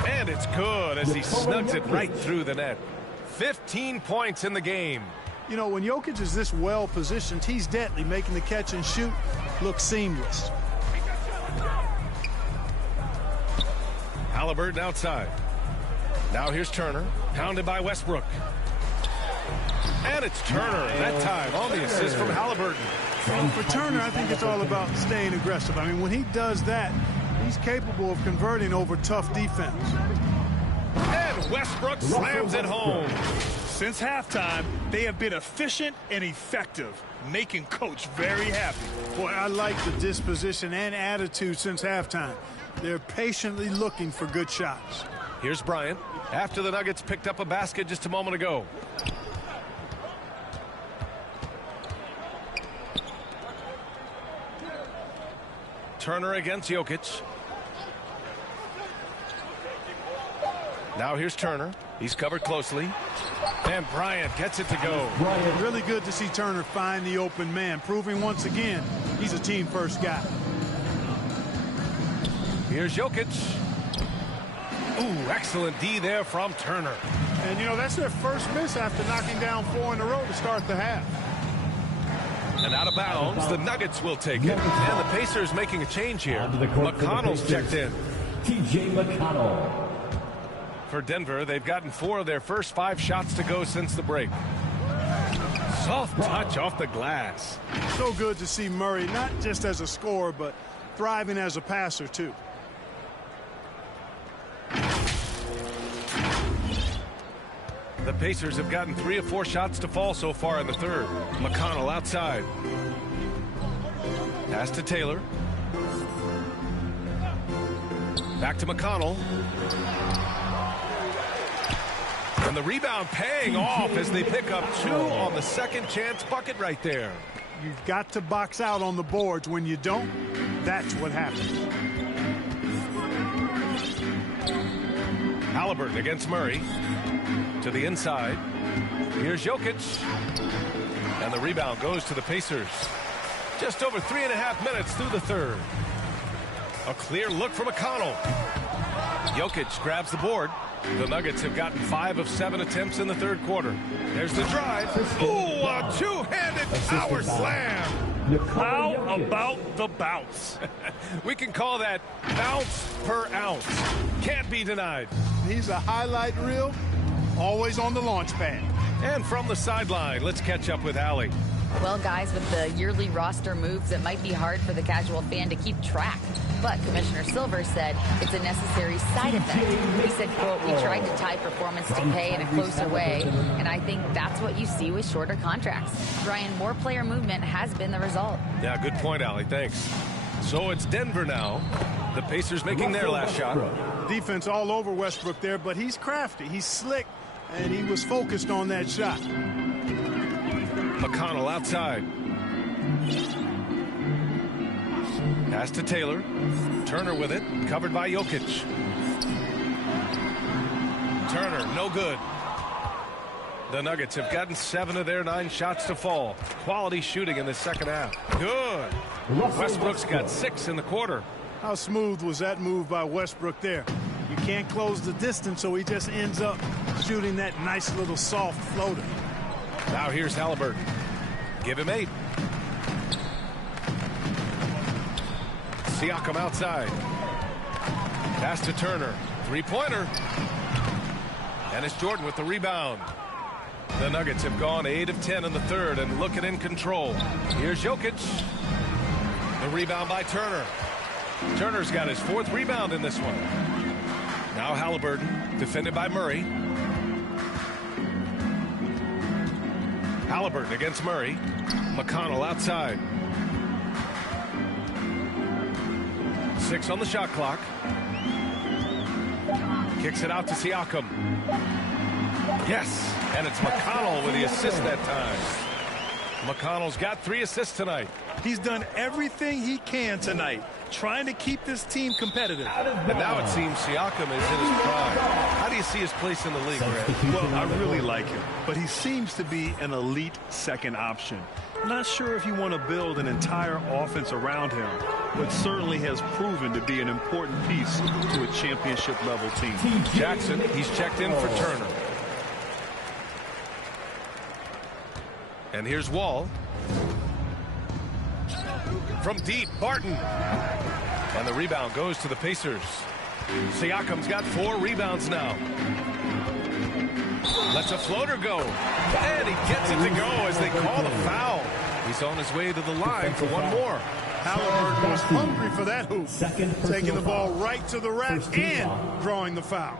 And it's good as he snugs it right through the net. 15 points in the game. You know, when Jokic is this well positioned, he's deadly, making the catch and shoot look seamless. Halliburton outside. Now here's Turner, pounded by Westbrook. And it's Turner that time on the assist from Halliburton. Well, for Turner, I think it's all about staying aggressive. I mean, when he does that, he's capable of converting over tough defense. And Westbrook slams it home. Since halftime, they have been efficient and effective, making Coach very happy. Boy, I like the disposition and attitude since halftime. They're patiently looking for good shots. Here's Bryant after the Nuggets picked up a basket just a moment ago. Turner against Jokic. Now here's Turner. He's covered closely. And Bryant gets it to go. Really good to see Turner find the open man, proving once again he's a team-first guy. Here's Jokic. Ooh, excellent D there from Turner. And, you know, that's their first miss after knocking down 4 in a row to start the half. And out of bounds, the Nuggets will take it. And the Pacers making a change here. McConnell's checked in. TJ McConnell. For Denver, they've gotten 4 of their first 5 shots to go since the break. Soft touch off the glass. So good to see Murray, not just as a scorer, but thriving as a passer, too. The Pacers have gotten 3 of 4 shots to fall so far in the third. McConnell outside. Pass to Taylor. Back to McConnell. And the rebound paying off as they pick up 2 on the second chance bucket right there. You've got to box out on the boards. When you don't, that's what happens. Halliburton against Murray. To the inside. Here's Jokic. And the rebound goes to the Pacers. Just over 3.5 minutes through the third. A clear look for McConnell. Jokic grabs the board. The Nuggets have gotten 5 of 7 attempts in the third quarter. There's the drive. Ooh, a two-handed power slam. How about the bounce? We can call that bounce per ounce. Can't be denied. He's a highlight reel, always on the launch pad. And from the sideline, let's catch up with Allie. Well, guys, with the yearly roster moves, it might be hard for the casual fan to keep track. But Commissioner Silver said it's a necessary side effect. He said, quote, we tried to tie performance to pay in a closer way, and I think that's what you see with shorter contracts. Brian, more player movement has been the result. Yeah, good point, Allie. Thanks. So it's Denver now. The Pacers making their last shot. Defense all over Westbrook there, but he's crafty. He's slick, and he was focused on that shot. McConnell outside. Pass to Taylor. Turner with it. Covered by Jokic. Turner, no good. The Nuggets have gotten 7 of their 9 shots to fall. Quality shooting in the second half. Good. Westbrook's got 6 in the quarter. How smooth was that move by Westbrook there? You can't close the distance, so he just ends up shooting that nice little soft floater. Now here's Halliburton. Give him 8. Siakam outside. Pass to Turner. Three-pointer. And it's Jordan with the rebound. The Nuggets have gone 8 of 10 in the third and looking in control. Here's Jokic. The rebound by Turner. Turner's got his 4th rebound in this one. Now Halliburton, defended by Murray. Halliburton against Murray. McConnell outside. 6 on the shot clock. Kicks it out to Siakam. Yes, and it's McConnell with the assist that time. McConnell's got 3 assists tonight. He's done everything he can tonight, trying to keep this team competitive. And now it seems Siakam is in his prime. How do you see his place in the league, Brad? Well, I really like him, but he seems to be an elite second option. Not sure if you want to build an entire offense around him, but certainly has proven to be an important piece to a championship-level team. Jackson, he's checked in for Turner. And here's Wall. From deep, Barton. And the rebound goes to the Pacers. Siakam's got 4 rebounds now. Lets a floater go. And he gets it to go as they call the foul. He's on his way to the line for one more. Halliburton was hungry for that hoop. Taking the ball right to the rack and drawing the foul.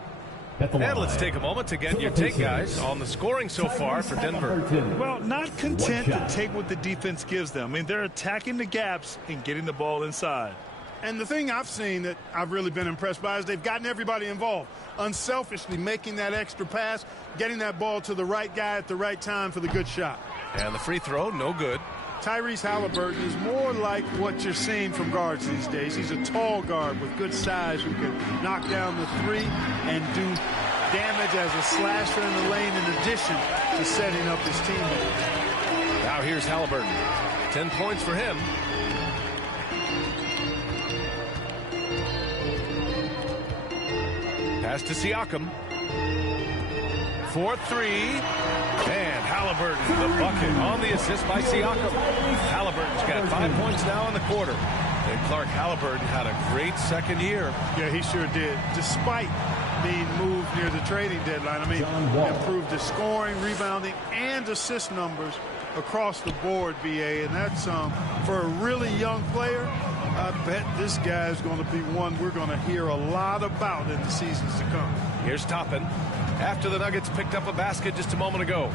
And let's take a moment to get your take, guys, on the scoring so far for Denver. Well, not content to take what the defense gives them. I mean, they're attacking the gaps and getting the ball inside. And the thing I've seen that I've really been impressed by is they've gotten everybody involved. Unselfishly making that extra pass, getting that ball to the right guy at the right time for the good shot. And the free throw, no good. Tyrese Halliburton is more like what you're seeing from guards these days. He's a tall guard with good size who can knock down the 3 and do damage as a slasher in the lane in addition to setting up his teammates. Now here's Halliburton. 10 points for him. Pass to Siakam. 4-3. And Halliburton, the bucket on the assist by Siakam. Halliburton's got 5 points now in the quarter. And Clark, Halliburton had a great second year. Yeah, he sure did. Despite being moved near the trading deadline, I mean, improved his scoring, rebounding, and assist numbers across the board, BA. And that's for a really young player. I bet this guy is going to be one we're going to hear a lot about in the seasons to come. Here's Toppin after the Nuggets picked up a basket just a moment ago.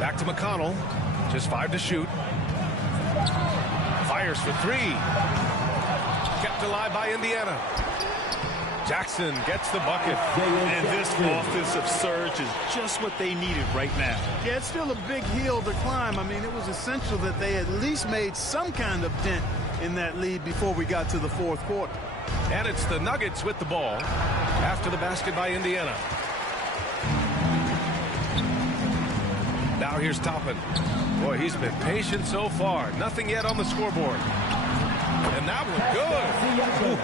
Back to McConnell. Just 5 to shoot. Fires for 3. Kept alive by Indiana. Jackson gets the bucket. And this offensive surge is just what they needed right now. Yeah, it's still a big hill to climb. I mean, it was essential that they at least made some kind of dent in that lead before we got to the fourth quarter. And it's the Nuggets with the ball after the basket by Indiana. Now here's Toppin. Boy, he's been patient so far. Nothing yet on the scoreboard. And that was good.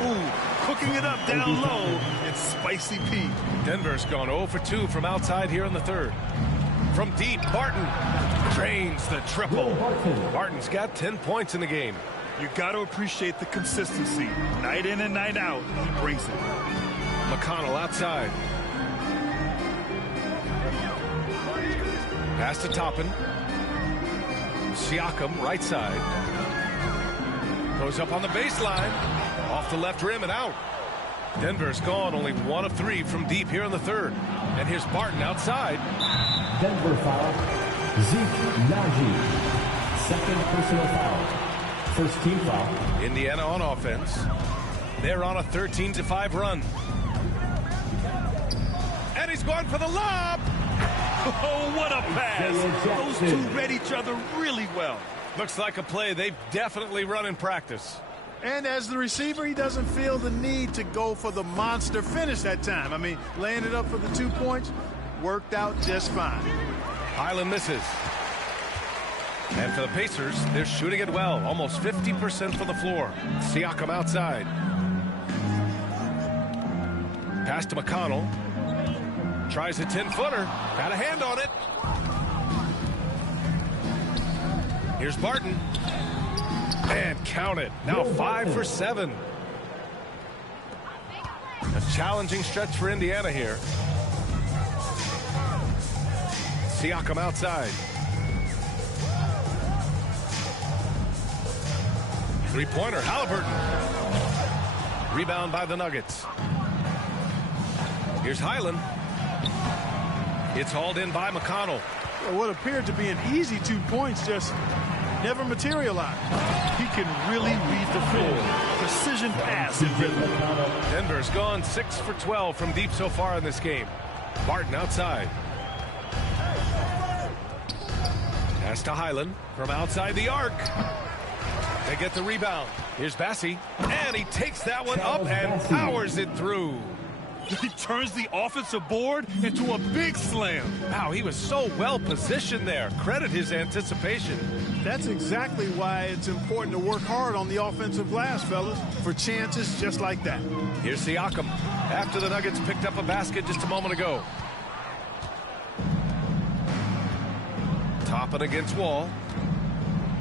Ooh, cooking it up down low. It's Spicy Pete. Denver's gone 0 for 2 from outside here in the third. From deep, Barton drains the triple. Barton's got 10 points in the game. You got to appreciate the consistency. Night in and night out, he brings it. McConnell outside. Pass to Toppin. Siakam, right side. Goes up on the baseline. Off the left rim and out. Denver's gone only 1 of 3 from deep here in the third. And here's Barton outside. Denver foul. Zeke Nagy. Second personal foul. First team foul. Indiana on offense. They're on a 13-5 run. And he's going for the lob. Oh, what a pass. Those two read each other really well. Looks like a play they've definitely run in practice. And as the receiver, he doesn't feel the need to go for the monster finish that time. I mean, laying it up for the 2 points worked out just fine. Highland misses. And for the Pacers, they're shooting it well. Almost 50% from the floor. Siakam outside. Pass to McConnell. Tries a 10-footer. Got a hand on it. Here's Barton. And count it. Now 5 for 7. A challenging stretch for Indiana here. Siakam outside. Three-pointer, Halliburton. Rebound by the Nuggets. Here's Highland. It's hauled in by McConnell. Well, what appeared to be an easy 2 points just never materialized. He can really read the floor. Precision pass in rhythm. Denver's gone 6 for 12 from deep so far in this game. Barton outside. Pass to Highland from outside the arc. They get the rebound. Here's Bassie. And he takes that one up and powers it through. He turns the offensive board into a big slam. Wow, he was so well positioned there. Credit his anticipation. That's exactly why it's important to work hard on the offensive glass, fellas, for chances just like that. Here's Siakam after the Nuggets picked up a basket just a moment ago. Toppin against Wall.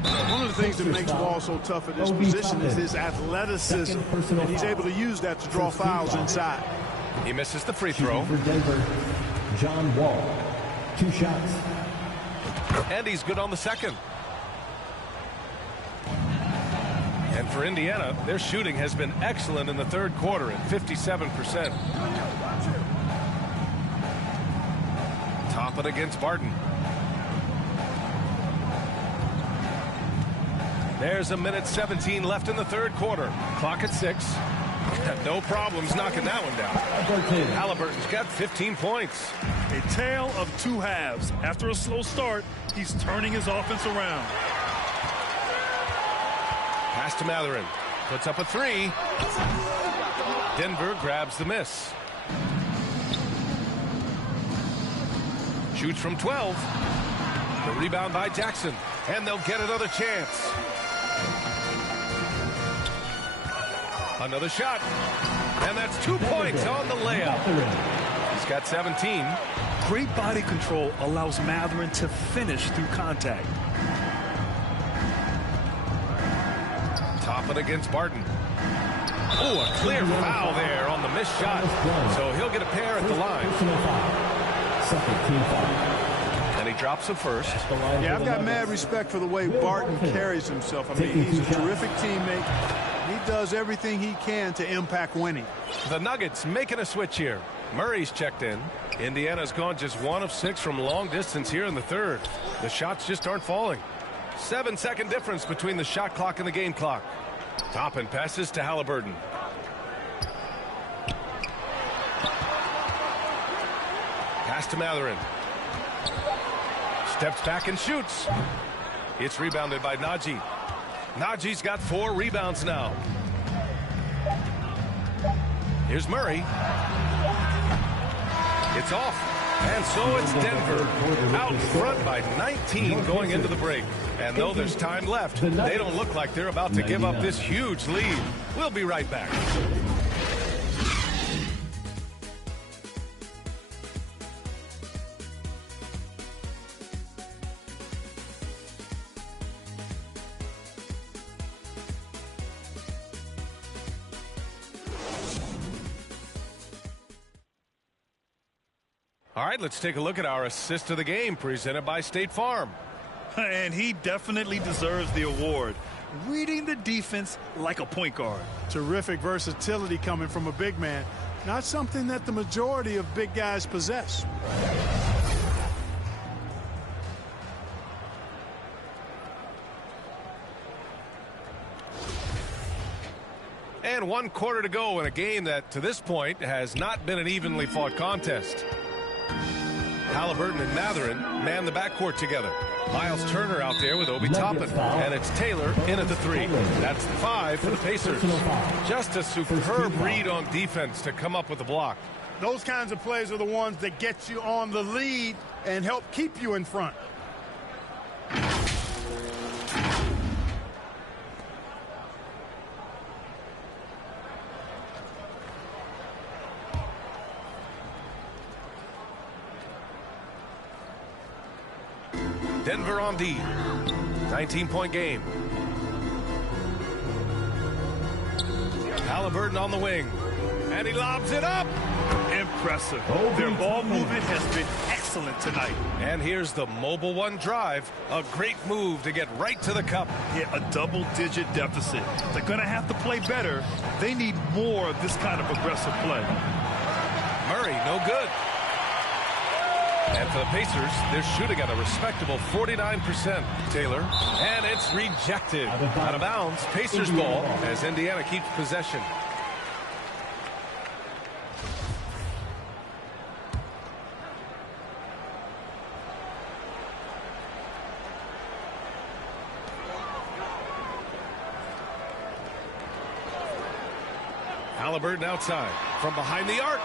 One of the things that makes Wall so tough at this position is his athleticism, and he's able to use that to draw fouls inside. He misses the free throw. For Denver, John Wall. 2 shots. And he's good on the second. And for Indiana, their shooting has been excellent in the third quarter at 57%. Toppin against Barton. There's 1:17 left in the third quarter. Clock at 6. No problems knocking that one down. Halliburton's got 15 points. A tale of 2 halves. After a slow start, he's turning his offense around. Pass to Matherin. Puts up a 3. Denver grabs the miss. Shoots from 12. The rebound by Jackson. And they'll get another chance. Another shot. And that's 2 points on the layup. He's got 17. Great body control allows Matherin to finish through contact. Toppin against Barton. Oh, a clear foul there on the missed shot. So he'll get a pair at the line. Second team foul. And he drops the first. Yeah, I've got mad respect for the way Barton carries himself. I mean, he's a terrific teammate. He does everything he can to impact winning. The Nuggets making a switch here. Murray's checked in. Indiana's gone just 1 of 6 from long distance here in the third. The shots just aren't falling. 7-second difference between the shot clock and the game clock. Toppin passes to Halliburton. Pass to Mathurin. Steps back and shoots. It's rebounded by Najee. Najee's got 4 rebounds now. Here's Murray. It's off. And so it's Denver out in front by 19 going into the break. And though there's time left, they don't look like they're about to give up this huge lead. We'll be right back. All right, let's take a look at our assist of the game presented by State Farm. And he definitely deserves the award. Reading the defense like a point guard. Terrific versatility coming from a big man. Not something that the majority of big guys possess. And 1 quarter to go in a game that, to this point, has not been an evenly fought contest. Halliburton and Mathurin man the backcourt together. Miles Turner out there with Obi Toppin. And it's Taylor in at the 3. That's 5 for the Pacers. Just a superb read on defense to come up with the block. Those kinds of plays are the ones that get you on the lead and help keep you in front. Denver on D. 19-point game. Halliburton on the wing. And he lobs it up. Impressive. Their ball movement has been excellent tonight. And here's the mobile 1 drive. A great move to get right to the cup. Yeah, a double-digit deficit. They're going to have to play better. They need more of this kind of aggressive play. Murray, no good. And for the Pacers, they're shooting at a respectable 49%. Taylor, and it's rejected. Out of bounds, Pacers ball as Indiana keeps possession. Halliburton outside from behind the arc.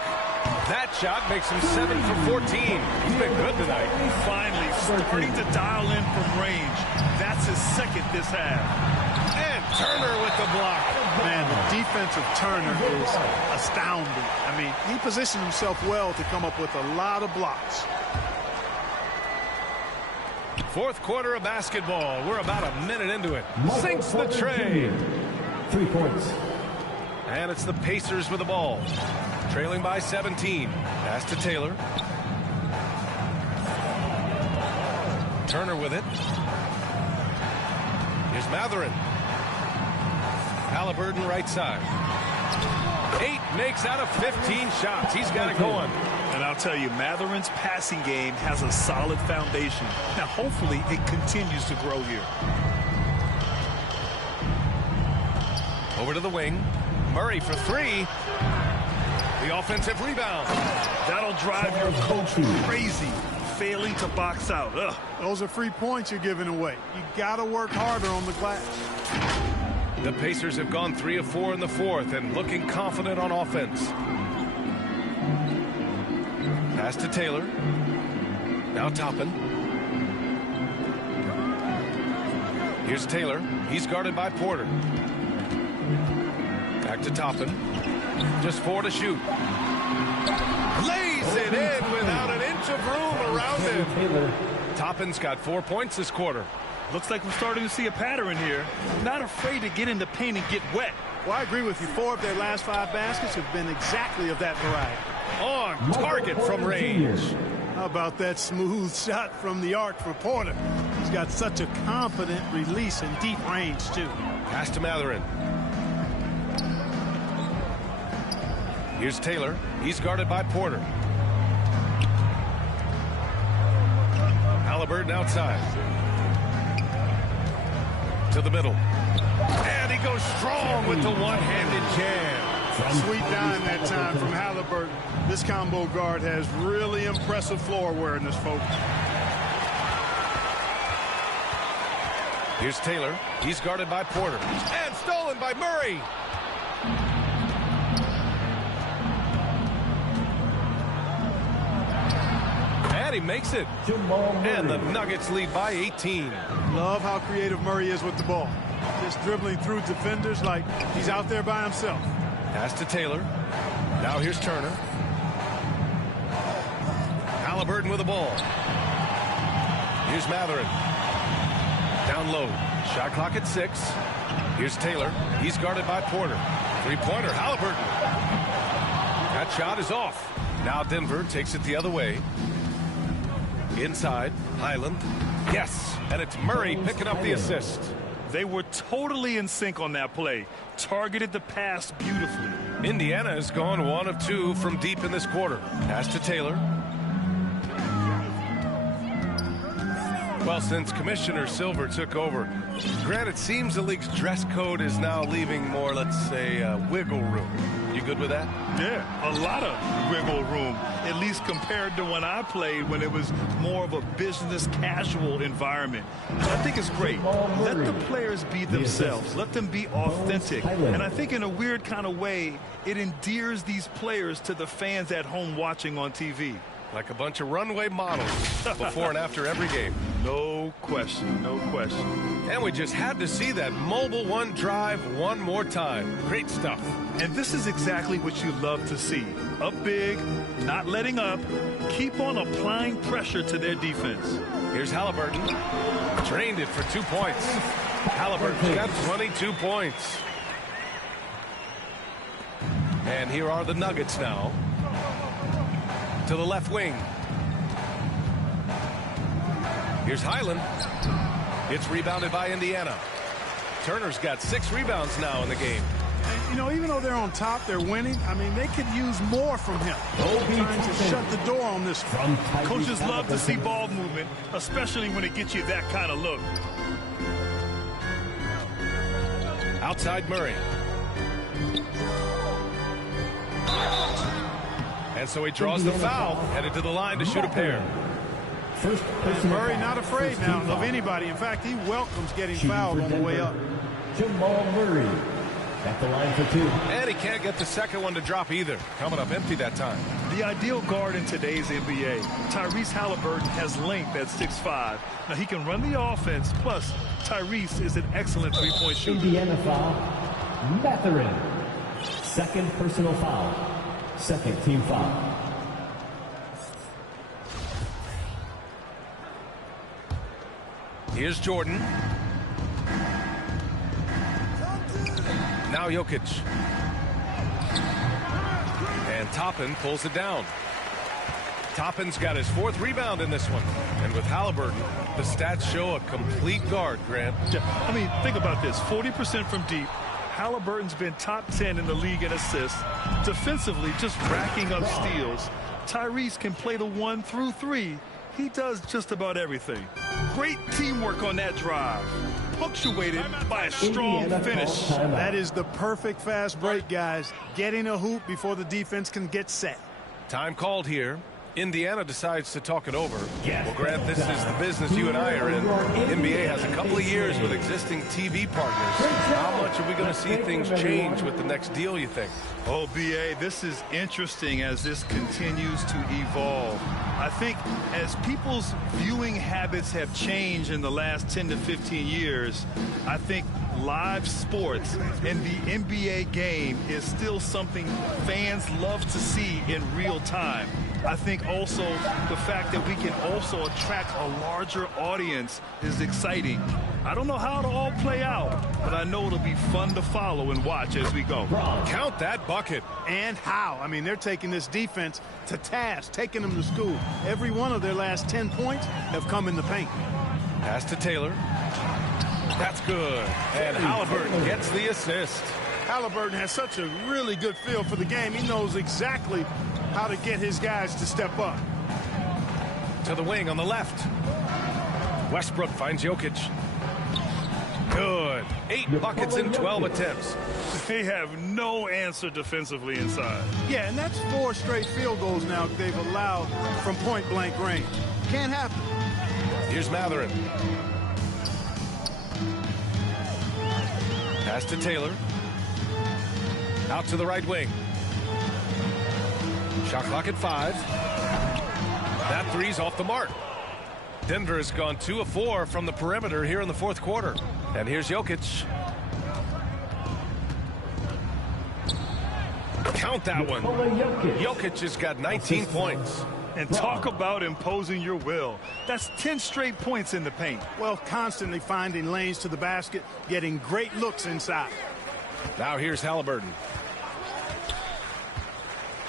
That shot makes him 7 for 14. He's been good tonight. Finally starting to dial in from range. That's his 2nd this half. And Turner with the block. Man, the defense of Turner is astounding. I mean, he positioned himself well to come up with a lot of blocks. 4th quarter of basketball. We're about a minute into it. Sinks the tray. 3 points. And it's the Pacers with the ball. Trailing by 17. Pass to Taylor. Turner with it. Here's Mathurin. Halliburton right side. 8 makes out of 15 shots. He's got it going. And I'll tell you, Mathurin's passing game has a solid foundation. Now, hopefully, it continues to grow here. Over to the wing. Murray for 3. The offensive rebound. That'll drive your coach crazy, failing to box out. Ugh. Those are free points you're giving away. You got to work harder on the glass. The Pacers have gone 3 of 4 in the 4th and looking confident on offense. Pass to Taylor. Now Toppin. Here's Taylor. He's guarded by Porter. Back to Toppin. Just 4 to shoot. Lays it in without an inch of room around him. Toppin's got 4 points this quarter. Looks like we're starting to see a pattern here. Not afraid to get in the paint and get wet. Well, I agree with you. 4 of their last 5 baskets have been exactly of that variety. On target from range. How about that smooth shot from the arc for Porter? He's got such a confident release in deep range, too. Pass to Mathurin. Here's Taylor. He's guarded by Porter. Halliburton outside. To the middle. And he goes strong with the one-handed jam. Sweet dime that time from Halliburton. This combo guard has really impressive floor awareness, folks. Here's Taylor. He's guarded by Porter. And stolen by Murray. And he makes it. And the Nuggets lead by 18. Love how creative Murray is with the ball. Just dribbling through defenders like he's out there by himself. Pass to Taylor. Now here's Turner. Halliburton with the ball. Here's Matherin. Down low. Shot clock at 6. Here's Taylor. He's guarded by Porter. Three-pointer, Halliburton. That shot is off. Now Denver takes it the other way. Inside, Highland. Yes, and it's Murray picking up the assist. They were totally in sync on that play. Targeted the pass beautifully. Indiana has gone 1 of 2 from deep in this quarter. Pass to Taylor. Well, since Commissioner Silver took over, Grant, it seems the league's dress code is now leaving more, let's say, wiggle room. You good with that? Yeah, a lot of wiggle room, at least compared to when I played, when it was more of a business casual environment. I think it's great. Let the players be themselves. Let them be authentic. And I think in a weird kind of way, it endears these players to the fans at home watching on TV. Like a bunch of runway models before and after every game. No question, no question. And we just had to see that mobile one drive one more time. Great stuff. And this is exactly what you love to see. Up big, not letting up, keep on applying pressure to their defense. Here's Halliburton. Drained it for 2 points. Halliburton got 22 points. And here are the Nuggets now. To the left wing. Here's Highland. It's rebounded by Indiana. Turner's got 6 rebounds now in the game. And, you know, even though they're on top, they're winning. I mean, they could use more from him. Trying to shut the door on this. Coaches love to see ball movement, especially when it gets you that kind of look. Outside Murray. And so he draws the foul, headed to the line to shoot a pair. Murray not afraid now of anybody. In fact, he welcomes getting fouled on the way up. Jamal Murray at the line for 2. And he can't get the second one to drop either. Coming up empty that time. The ideal guard in today's NBA. Tyrese Halliburton has length at 6'5". Now he can run the offense. Plus, Tyrese is an excellent three-point shooter. Indiana foul. Matherin. Second personal foul. Second team foul. Here's Jordan. Now Jokic. And Toppin pulls it down. Toppin's got his 4th rebound in this one. And with Halliburton, the stats show a complete guard, Grant. I mean, think about this. 40% from deep. Halliburton's been top 10 in the league in assists. Defensively, just racking up steals. Tyrese can play the 1 through 3. He does just about everything. Great teamwork on that drive. Punctuated by a strong finish. That is the perfect fast break, guys. Getting a hoop before the defense can get set. Time called here. Indiana decides to talk it over. Well, Grant, this is the business you and I are in. NBA has a couple of years with existing TV partners. How much are we going to see things change with the next deal, you think? Oh, BA, this is interesting as this continues to evolve. I think as people's viewing habits have changed in the last 10 to 15 years, I think live sports and the NBA game is still something fans love to see in real time. I think also the fact that we can also attract a larger audience is exciting. I don't know how it'll all play out, but I know it'll be fun to follow and watch as we go. Count that bucket. And how? I mean, they're taking this defense to task, taking them to school. Every one of their last 10 points have come in the paint. Pass to Taylor. That's good. And Halliburton gets the assist. Halliburton has such a really good feel for the game. He knows exactly how to get his guys to step up. To the wing on the left. Westbrook finds Jokic. Good. 8 buckets in 12 attempts. They have no answer defensively inside. Yeah, and that's 4 straight field goals now they've allowed from point-blank range. Can't happen. Here's Matherin. Pass to Taylor. Out to the right wing. Shot clock at 5. That three's off the mark. Denver has gone 2 of 4 from the perimeter here in the fourth quarter. And here's Jokic. Count that one. Jokic has got 19 points. And talk about imposing your will. That's 10 straight points in the paint. Well, constantly finding lanes to the basket, getting great looks inside. Now here's Halliburton.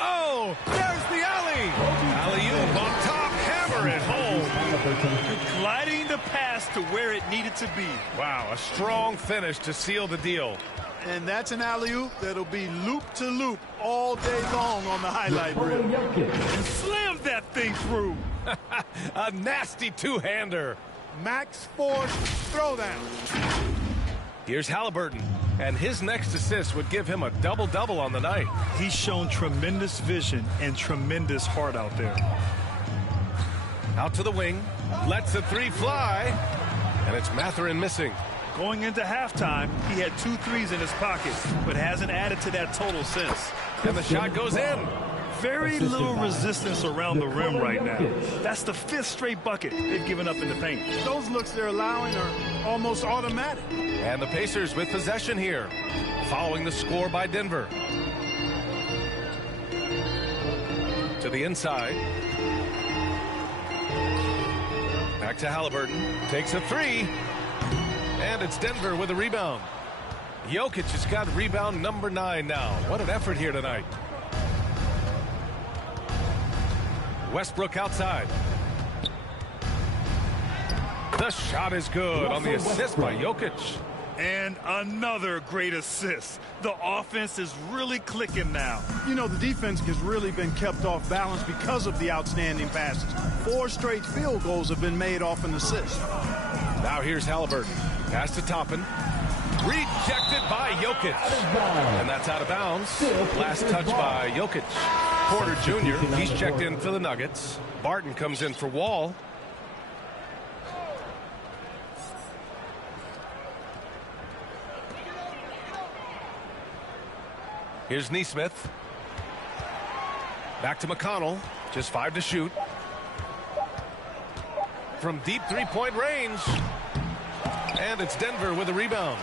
Oh, there's the alley. Alley-oop on top, hammer it home. Gliding the pass to where it needed to be. Wow, a strong finish to seal the deal. And that's an alley-oop that'll be loop-to-loop all day long on the highlight reel. And slam that thing through. A nasty two-hander. Max Force throwdown. Here's Halliburton, and his next assist would give him a double-double on the night. He's shown tremendous vision and tremendous heart out there. Out to the wing, lets the three fly, and it's Matherin missing. Going into halftime, he had 2 threes in his pocket, but hasn't added to that total since. And the shot goes in. Very little resistance around the rim right now. That's the 5th straight bucket they've given up in the paint. Those looks they're allowing are almost automatic. And the Pacers with possession here, following the score by Denver. To the inside. Back to Halliburton. Takes a 3. And it's Denver with a rebound. Jokic has got rebound number 9 now. What an effort here tonight. Westbrook outside. The shot is good on the assist by Jokic. And another great assist. The offense is really clicking now. You know, the defense has really been kept off balance because of the outstanding passes. 4 straight field goals have been made off an assist. Now here's Halliburton. Pass to Toppin. Rejected by Jokic. And that's out of bounds. Last touch by Jokic. Porter Jr., he's checked in for the Nuggets. Barton comes in for Wall. Here's Nesmith. Back to McConnell. Just 5 to shoot. From deep three-point range. And it's Denver with a rebound.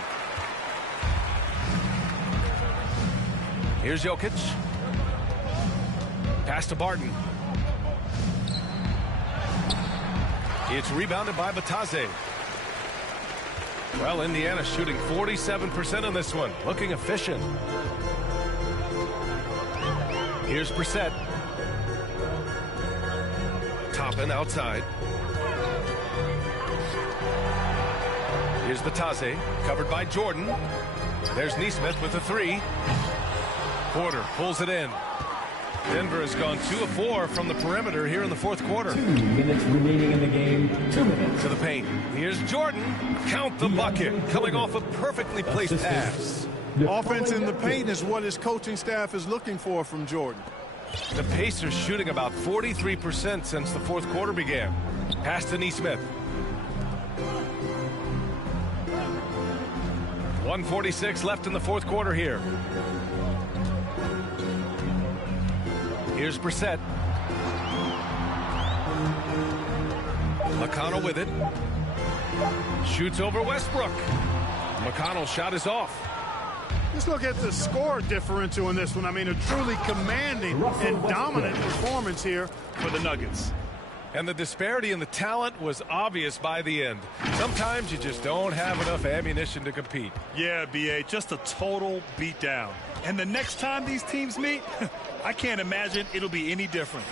Here's Jokic. Pass to Barton. It's rebounded by Batase. Well, Indiana shooting 47% in this one. Looking efficient. Here's Brissett. Toppin outside. Here's Batase, covered by Jordan. There's Nesmith with a 3. Porter pulls it in. Denver has gone 2 of 4 from the perimeter here in the fourth quarter. 2 minutes remaining in the game. 2 minutes. To the paint. Here's Jordan. Count the bucket. Coming off a perfectly placed pass. Offense in the paint is what his coaching staff is looking for from Jordan. The Pacers shooting about 43% since the fourth quarter began. Pass to Nesmith. 1:46 left in the fourth quarter here. Here's Brissett. McConnell with it. Shoots over Westbrook. McConnell's shot is off. Let's look at the score differential in this one. I mean, a truly commanding and dominant performance here for the Nuggets. And the disparity in the talent was obvious by the end. Sometimes you just don't have enough ammunition to compete. Yeah, B.A., just a total beatdown. And the next time these teams meet, I can't imagine it'll be any different.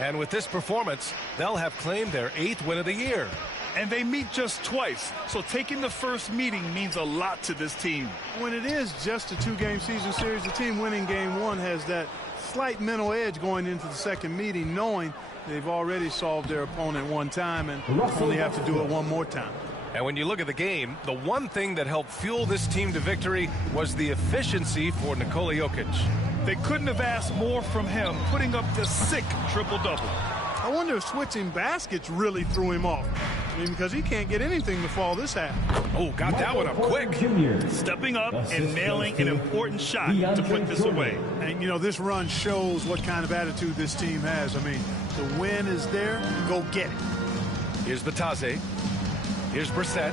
And with this performance, they'll have claimed their 8th win of the year. and they meet just twice. So taking the first meeting means a lot to this team. When it is just a 2-game season series, the team winning game 1 has that slight mental edge going into the second meeting, knowing they've already solved their opponent one time and only have to do it one more time. And when you look at the game, the one thing that helped fuel this team to victory was the efficiency for Nikola Jokic. They couldn't have asked more from him, putting up this sick triple-double. I wonder if switching baskets really threw him off. I mean, because he can't get anything to fall this half. Oh, got that one up quick. Stepping up and nailing an important shot to put this away. And, you know, this run shows what kind of attitude this team has. I mean, the win is there, go get it. Here's Batase. Here's Brissett.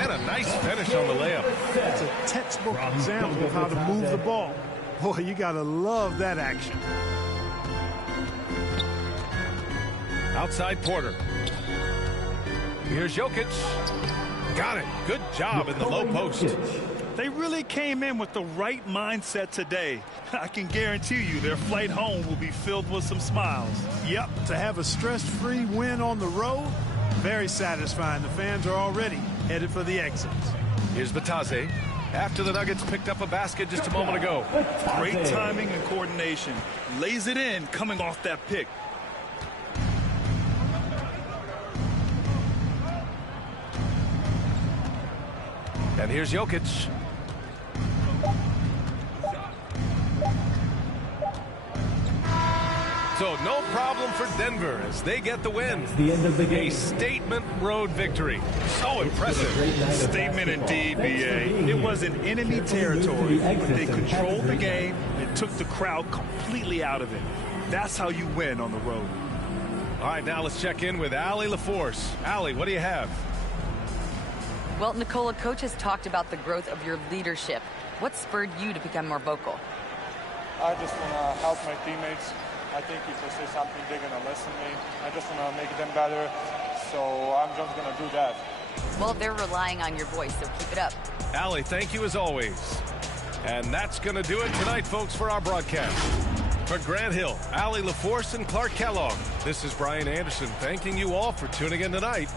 And a nice finish on the layup. That's a textbook example of how to move the ball. Boy, you got to love that action. Outside Porter. Here's Jokic. Got it. Good job in the low post. They really came in with the right mindset today. I can guarantee you their flight home will be filled with some smiles. Yep, to have a stress-free win on the road, very satisfying. The fans are already headed for the exits. Here's Batase. After the Nuggets picked up a basket just a moment ago. Great timing and coordination. Lays it in coming off that pick. And here's Jokic. So no problem for Denver as they get the win. It's the end of the game. A statement road victory. So impressive. Statement indeed, BA. It was in enemy territory, but they controlled the game and took the crowd completely out of it. That's how you win on the road. All right, now let's check in with Allie LaForce. Allie, what do you have? Well, Nikola, coach has talked about the growth of your leadership. What spurred you to become more vocal? I just want to help my teammates. I think if I say something, they're going to listen to me. I just want to make them better, so I'm just going to do that. Well, they're relying on your voice, so keep it up. Allie, thank you as always. And that's going to do it tonight, folks, for our broadcast. For Grant Hill, Allie LaForce, and Clark Kellogg, this is Brian Anderson thanking you all for tuning in tonight.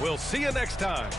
We'll see you next time.